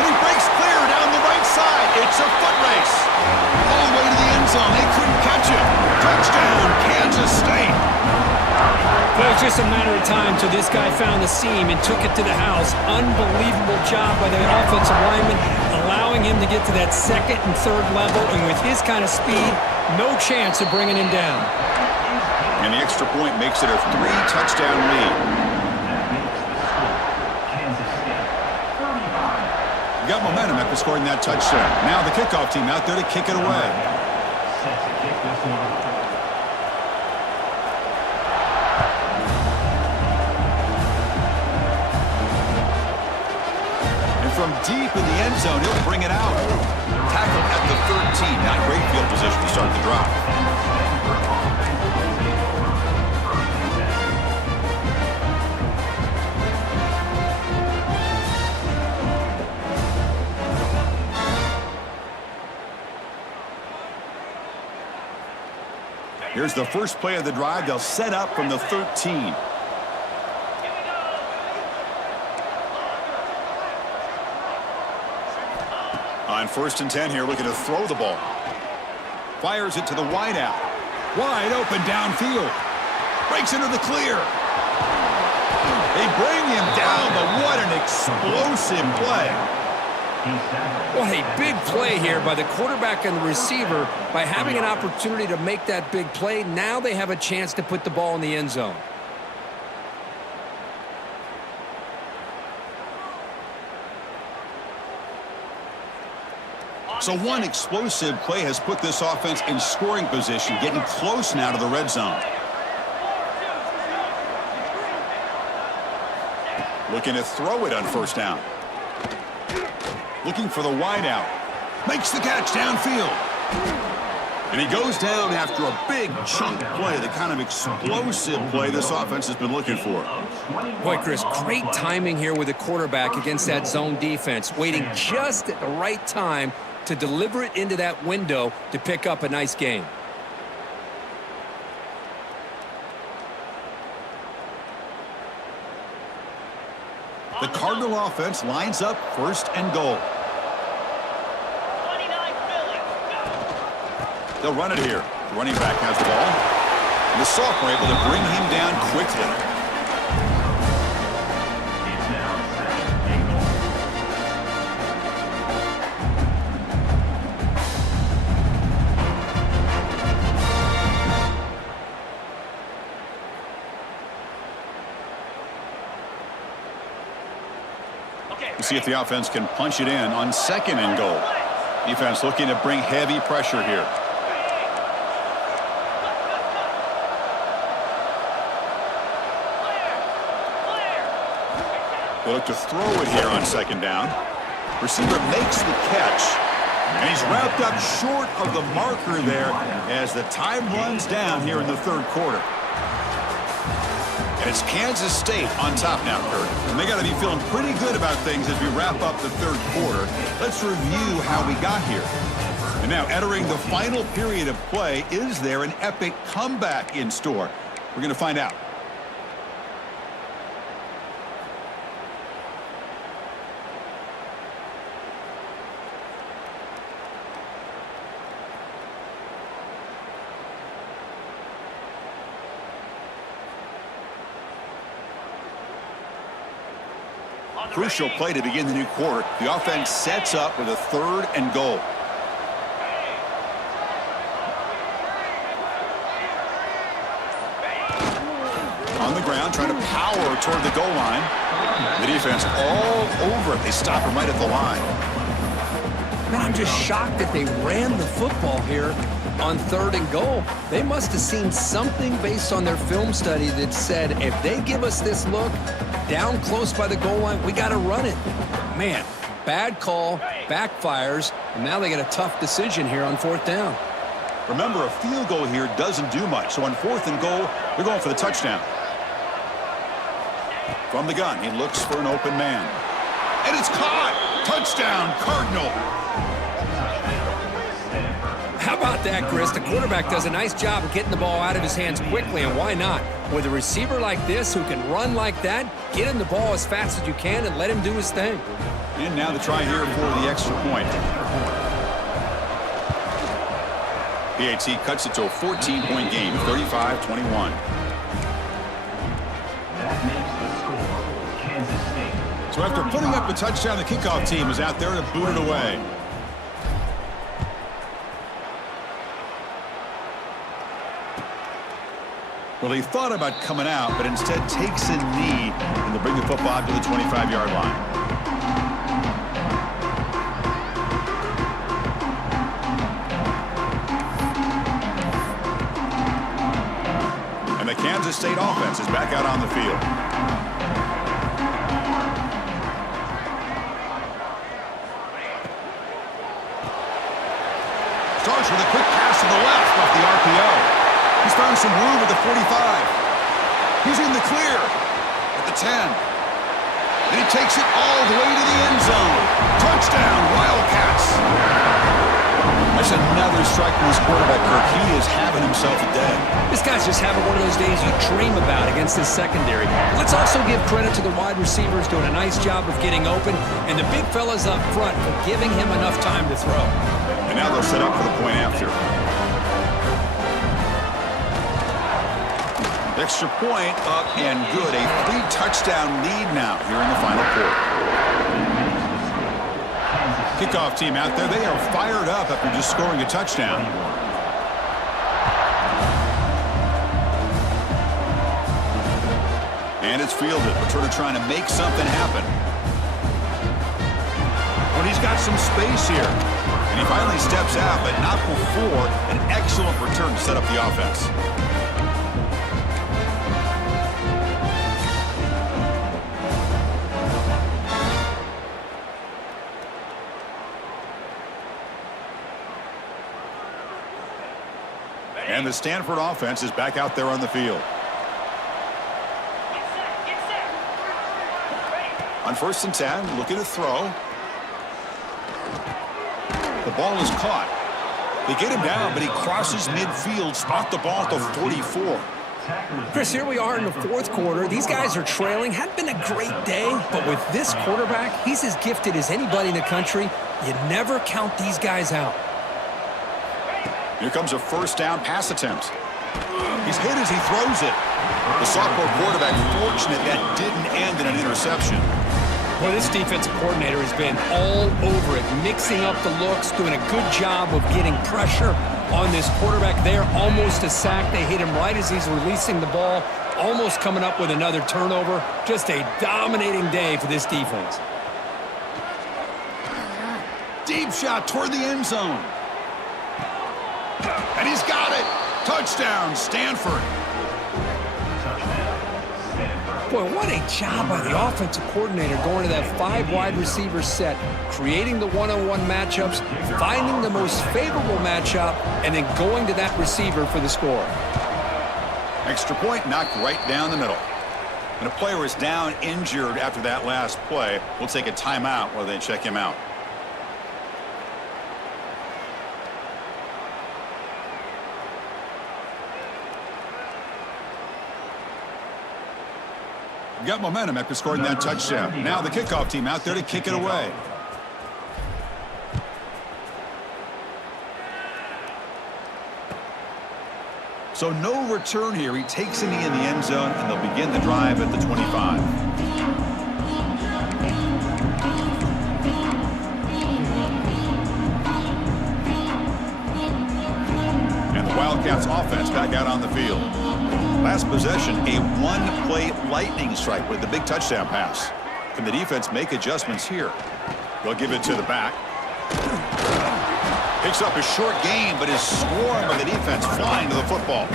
And he breaks clear down the right side. It's a foot race. All the way to the end zone. They couldn't catch him. Touchdown, Kansas State. Well, it's just a matter of time till this guy found the seam and took it to the house. Unbelievable job by the offensive lineman, allowing him to get to that 2nd and 3rd level. And with his kind of speed, no chance of bringing him down. And the extra point makes it a 3-touchdown lead. Got momentum after scoring that touchdown. Now the kickoff team out there to kick it away. And from deep in the end zone, he'll bring it out. 13. Not great field position to start the drive. Here's the first play of the drive. They'll set up from the 13. On 1st and 10 here, looking to throw the ball. Fires it to the wideout. Wide open downfield. Breaks into the clear. They bring him down, but what an explosive play. What a big play here by the quarterback and the receiver. By having an opportunity to make that big play, now they have a chance to put the ball in the end zone. So one explosive play has put this offense in scoring position, getting close now to the red zone. Looking to throw it on 1st down. Looking for the wideout. Makes the catch downfield. And he goes down after a big chunk play, the kind of explosive play this offense has been looking for. Boy, Chris, great timing here with the quarterback against that zone defense, waiting just at the right time to deliver it into that window to pick up a nice gain. The Cardinal offense lines up 1st and goal. 29 Philly. They'll run it here. The running back has the ball. And the sophomore able to bring him down quickly. It's now 2nd and goal. We'll see if the offense can punch it in on 2nd and goal. Defense looking to bring heavy pressure here. They look to throw it here on 2nd down. Receiver makes the catch. And he's wrapped up short of the marker there as the time runs down here in the 3rd quarter. And it's Kansas State on top now, Kurt. And they got to be feeling pretty good about things as we wrap up the 3rd quarter. Let's review how we got here. And now entering the final period of play, is there an epic comeback in store? We're going to find out. Crucial play to begin the new quarter. The offense sets up with a 3rd and goal. On the ground, trying to power toward the goal line. The defense all over it. They stop him right at the line. Man, I'm just shocked that they ran the football here on 3rd and goal. They must have seen something based on their film study that said, if they give us this look down close by the goal line, we got to run it. Man, bad call, backfires, and now they got a tough decision here on 4th down. Remember, a field goal here doesn't do much. So on 4th and goal, they're going for the touchdown. From the gun, he looks for an open man. And it's caught! Touchdown, Cardinal! How about that, Chris? The quarterback does a nice job of getting the ball out of his hands quickly, and why not? With a receiver like this who can run like that, get him the ball as fast as you can and let him do his thing. And now the try here for the extra point. PAT cuts it to a 14-point game, 35-21. That makes the score Kansas State. So after putting up a touchdown, the kickoff team is out there to boot it away. Well, he thought about coming out, but instead takes a knee, and they'll bring the football to the 25-yard line. And the Kansas State offense is back out on the field. 10. And he takes it all the way to the end zone. Touchdown, Wildcats. That's another strike from this quarterback, Kirk. He is having himself a day. This guy's just having one of those days you dream about against this secondary. Let's also give credit to the wide receivers doing a nice job of getting open, and the big fellas up front for giving him enough time to throw. And now they'll set up for the point after. Extra point up and good. A 3-touchdown lead now here in the final quarter. Kickoff team out there. They are fired up after just scoring a touchdown. And it's fielded. Returner trying to make something happen. But he's got some space here. And he finally steps out, but not before an excellent return to set up the offense. And the Stanford offense is back out there on the field. On 1st and 10, looking to throw. The ball is caught. They get him down, but he crosses midfield, spot the ball at the 44. Chris, here we are in the 4th quarter. These guys are trailing. Hadn't been a great day, but with this quarterback, he's as gifted as anybody in the country. You never count these guys out. Here comes a 1st down pass attempt. He's hit as he throws it. The sophomore quarterback fortunate that didn't end in an interception. Well, this defensive coordinator has been all over it, mixing up the looks, doing a good job of getting pressure on this quarterback there. Almost a sack. They hit him right as he's releasing the ball, almost coming up with another turnover. Just a dominating day for this defense. Deep shot toward the end zone. And he's got it. Touchdown, Stanford. Boy, what a job by the offensive coordinator going to that 5 wide receiver set, creating the one-on-one matchups, finding the most favorable matchup, and then going to that receiver for the score. Extra point knocked right down the middle. And a player is down injured after that last play. We'll take a timeout while they check him out. Got momentum after scoring that touchdown. Now the kickoff team out there to kick it away. So no return here. He takes a knee in the end zone, and they'll begin the drive at the 25. And the Wildcats offense back out on the field. Last possession, a one-play lightning strike with the big touchdown pass. Can the defense make adjustments here? They'll give it to the back. Picks up a short gain, but is swarmed by the defense flying to the football.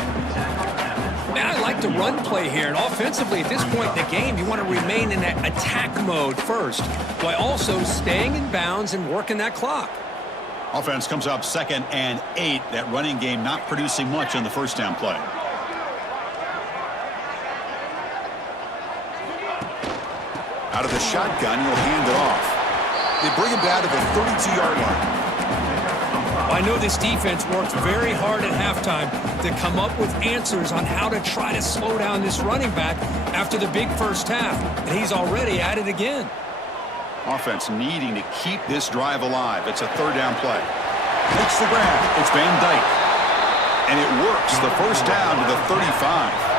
Man, I like the run play here. And offensively, at this point in the game, you want to remain in that attack mode first, while also staying in bounds and working that clock. Offense comes up 2nd and 8. That running game not producing much on the 1st down play. Out of the shotgun, he'll hand it off. They bring him down to the 32-yard line. I know this defense worked very hard at halftime to come up with answers on how to try to slow down this running back after the big first half, and he's already at it again. Offense needing to keep this drive alive. It's a 3rd down play. Makes the grab. It's Van Dyke. And it works. The 1st down to the 35.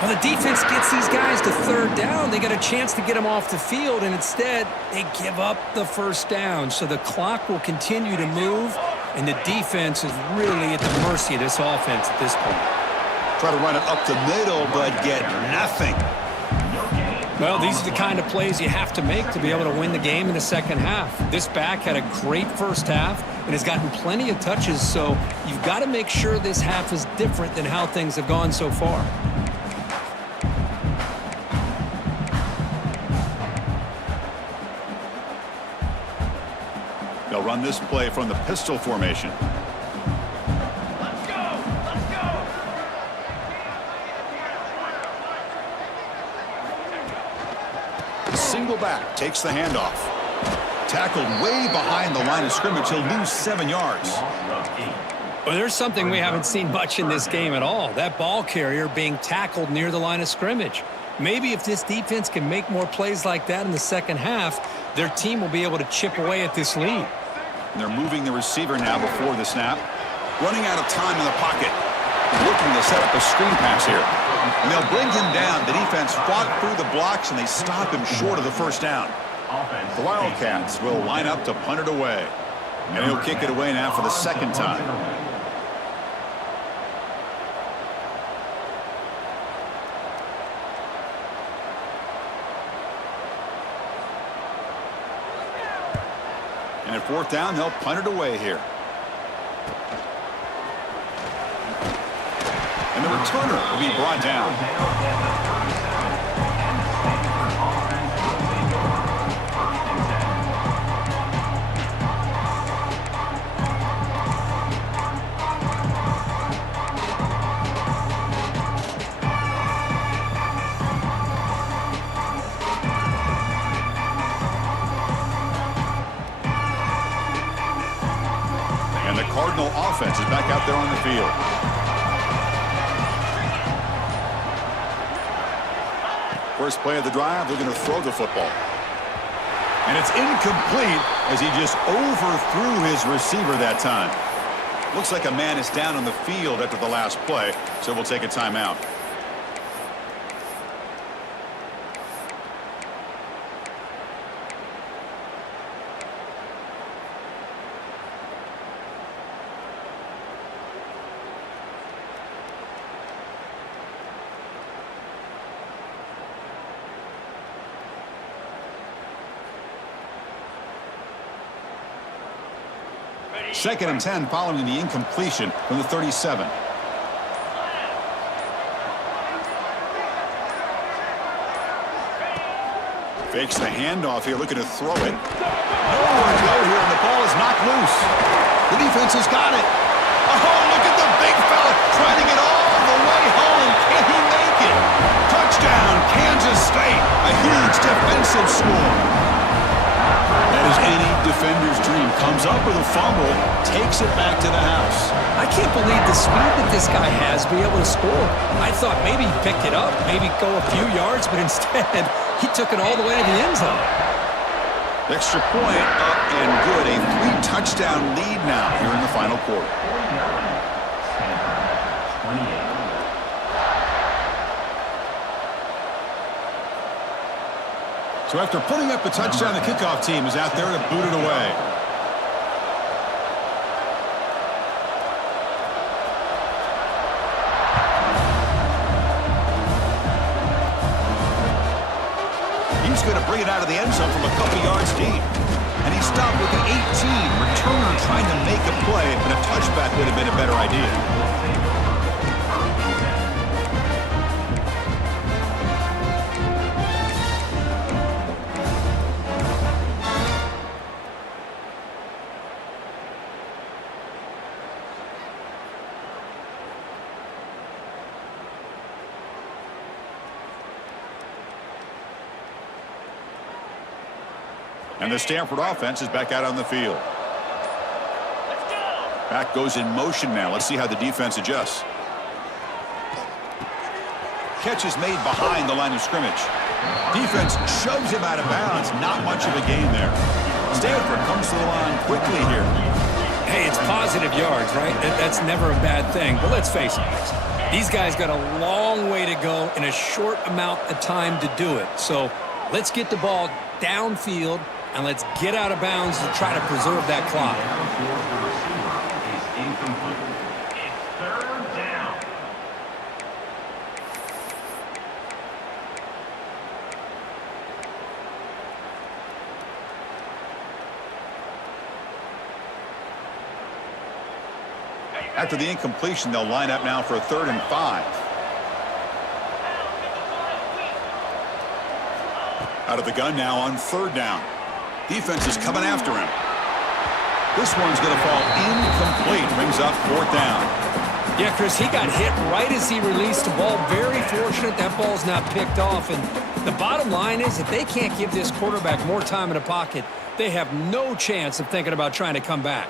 Well, the defense gets these guys to 3rd down. They got a chance to get them off the field, and instead they give up the 1st down. So the clock will continue to move, and the defense is really at the mercy of this offense at this point. Try to run it up the middle, but get nothing. Well, these are the kind of plays you have to make to be able to win the game in the 2nd half. This back had a great first half and has gotten plenty of touches, so you've got to make sure this half is different than how things have gone so far. They'll run this play from the pistol formation. Let's go! Let's go! Single back, takes the handoff. Tackled way behind the line of scrimmage. He'll lose 7 yards. Well, there's something we haven't seen much in this game at all. That ball carrier being tackled near the line of scrimmage. Maybe if this defense can make more plays like that in the second half, their team will be able to chip away at this lead. And they're moving the receiver now before the snap. Running out of time in the pocket. Looking to set up a screen pass here. And they'll bring him down. The defense fought through the blocks, and they stop him short of the first down. The Wildcats will line up to punt it away. And he'll kick it away now for the second time. And at fourth down, they'll punt it away here. And the returner will be brought down. And the Cardinal offense is back out there on the field. First play of the drive, they're going to throw the football. And it's incomplete as he just overthrew his receiver that time. Looks like a man is down on the field after the last play, so we'll take a timeout. Second and 10 following the incompletion from the 37. Fakes the handoff here, looking to throw it. Nowhere to go here, and the ball is knocked loose. The defense has got it. Oh, look at the big fella trying to get all the way home. Can he make it? Touchdown, Kansas State. A huge defensive score. That is any defender's dream. Comes up with a fumble, takes it back to the house. I can't believe the speed that this guy has to be able to score. I thought maybe he picked it up, maybe go a few yards, but instead he took it all the way to the end zone. Extra point up and good. A 3-touchdown lead now here in the final quarter. So after putting up a touchdown, the kickoff team is out there to boot it away. He's going to bring it out of the end zone from a couple yards deep. And he stopped with the 18. Returner trying to make a play, but a touchback would have been a better idea. And the Stanford offense is back out on the field. Back goes in motion now. Let's see how the defense adjusts. Catch is made behind the line of scrimmage. Defense shoves him out of bounds. Not much of a gain there. Stanford comes to the line quickly here. Hey, it's positive yards, right? That's never a bad thing. But let's face it, these guys got a long way to go in a short amount of time to do it. So let's get the ball downfield, and let's get out of bounds to try to preserve that clock. It's third down. After the incompletion, they'll line up now for a 3rd and 5. Out of the gun now on 3rd down. Defense is coming after him. This one's going to fall incomplete. Brings up 4th down. Yeah, Chris, he got hit right as he released the ball. Very fortunate that ball's not picked off. And the bottom line is that they can't give this quarterback more time in the pocket. They have no chance of thinking about trying to come back.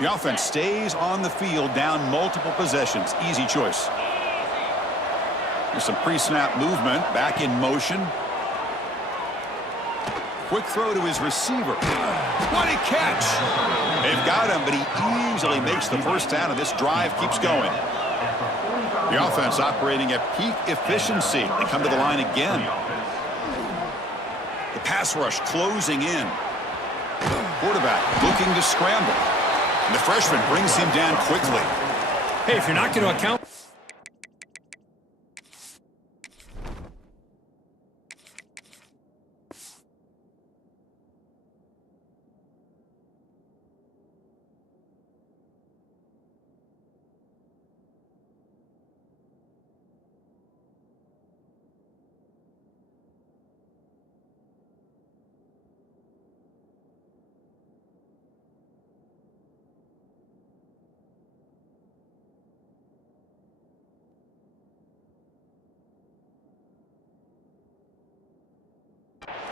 The offense stays on the field, down multiple possessions. Easy choice. There's some pre-snap movement, back in motion. Quick throw to his receiver. What a catch! They've got him, but he easily makes the first down, and this drive keeps going. The offense operating at peak efficiency. They come to the line again. The pass rush closing in. Quarterback looking to scramble. And the freshman brings him down quickly. Hey, if you're not going to account...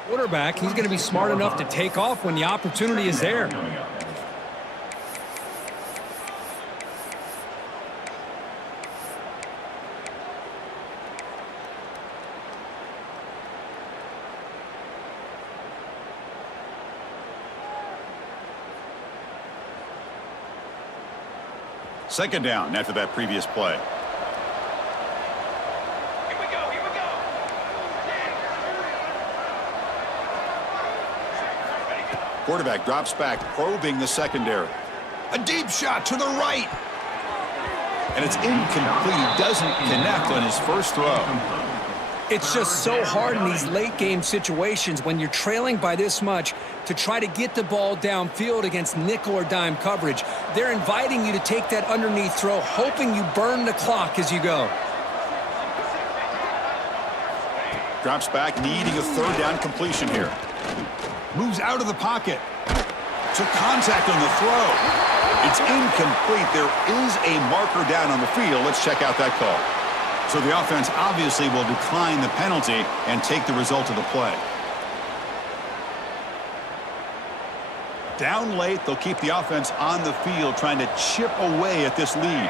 quarterback, he's going to be smart enough to take off when the opportunity is there. Second down after that previous play. Quarterback drops back, probing the secondary. A deep shot to the right. And it's incomplete. Doesn't connect on his first throw. It's just so hard in these late game situations when you're trailing by this much to try to get the ball downfield against nickel or dime coverage. They're inviting you to take that underneath throw, hoping you burn the clock as you go. Drops back, needing a third down completion here. Moves out of the pocket. Took contact on the throw. It's incomplete. There is a marker down on the field. Let's check out that call. So the offense obviously will decline the penalty and take the result of the play. Down late, they'll keep the offense on the field trying to chip away at this lead.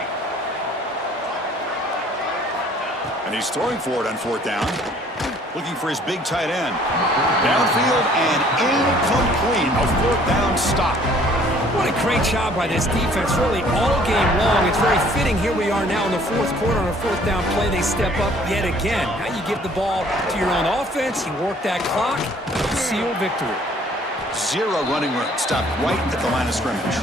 And he's throwing for it on fourth down. Looking for his big tight end. Downfield and incomplete. A fourth down stop. What a great job by this defense, really all game long. It's very fitting here we are now in the fourth quarter on a fourth down play. They step up yet again. Now you give the ball to your own offense. You work that clock. Seal victory. Zero running room. Stopped right at the line of scrimmage.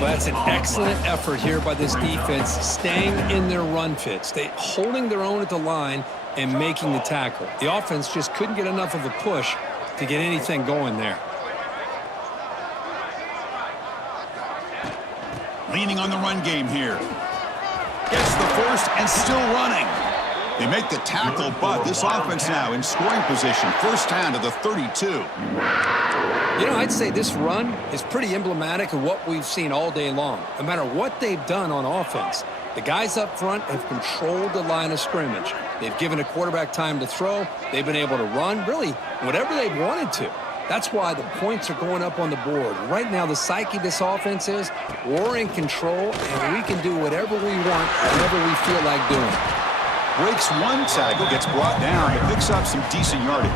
Well, that's an excellent effort here by this defense, staying in their run fits. Holding their own at the line and making the tackle. The offense just couldn't get enough of a push to get anything going there. Leaning on the run game here. Gets the first and still running. They make the tackle, but this offense now in scoring position. First down to the 32. You know, I'd say this run is pretty emblematic of what we've seen all day long. No matter what they've done on offense, the guys up front have controlled the line of scrimmage. They've given a quarterback time to throw. They've been able to run, really, whatever they've wanted to. That's why the points are going up on the board. Right now, the psyche of this offense is we're in control, and we can do whatever we want, whatever we feel like doing. Breaks one tackle, gets brought down, and picks up some decent yardage.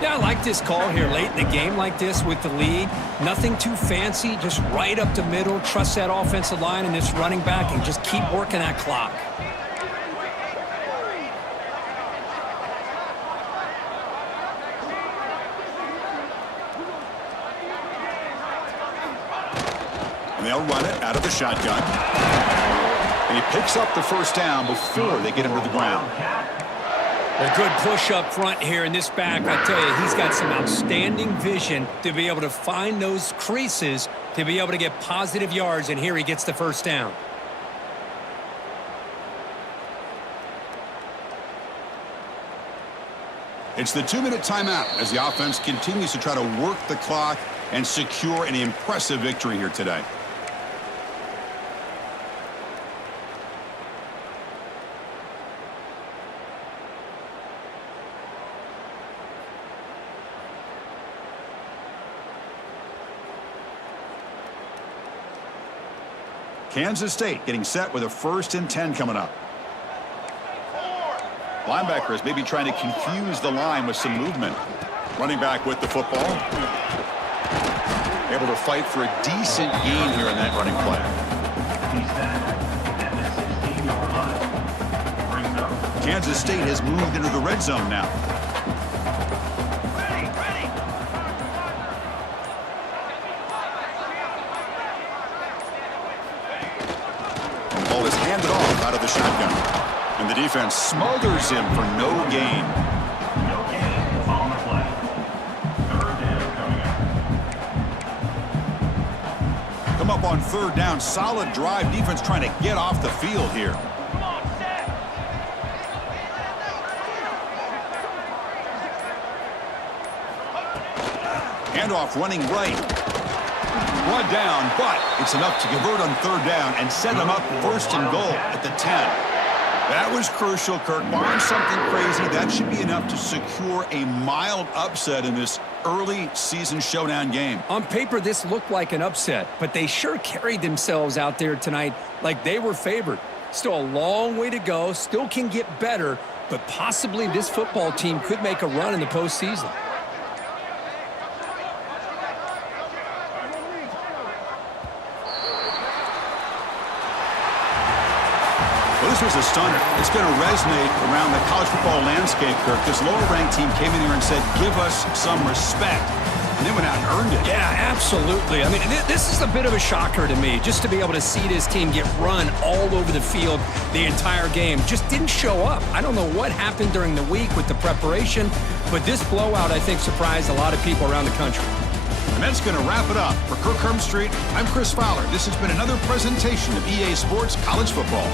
Yeah, I like this call here late in the game like this with the lead. Nothing too fancy, just right up the middle. Trust that offensive line and this running back and just keep working that clock. And they'll run it out of the shotgun. And he picks up the first down before they get him to the ground. A good push up front here in this back. I tell you, he's got some outstanding vision to be able to find those creases to be able to get positive yards, and here he gets the first down. It's the 2-minute timeout as the offense continues to try to work the clock and secure an impressive victory here today. Kansas State getting set with a 1st and 10 coming up. Linebackers maybe trying to confuse the line with some movement. Running back with the football. Able to fight for a decent gain here in that running play. Kansas State has moved into the red zone now. Ball is handed off out of the shotgun. And the defense smothers him for no gain. No gain on the play. 3rd down coming up. Come up on 3rd down. Solid drive. Defense trying to get off the field here. Come on, set. Handoff running right. 1 down, but it's enough to convert on 3rd down and set them up 1st and goal at the 10. That was crucial, Kirk. Barring something crazy, that should be enough to secure a mild upset in this early season showdown game. On paper, this looked like an upset, but they sure carried themselves out there tonight like they were favored. Still a long way to go, still can get better, but possibly this football team could make a run in the postseason. Well, this was a stunner. It's going to resonate around the college football landscape, Kirk. This lower-ranked team came in here and said, give us some respect. And they went out and earned it. Yeah, absolutely. I mean, this is a bit of a shocker to me, just to be able to see this team get run all over the field the entire game. Just didn't show up. I don't know what happened during the week with the preparation, but this blowout, I think, surprised a lot of people around the country. And that's going to wrap it up. For Kirk Street, I'm Chris Fowler. This has been another presentation of EA Sports College Football.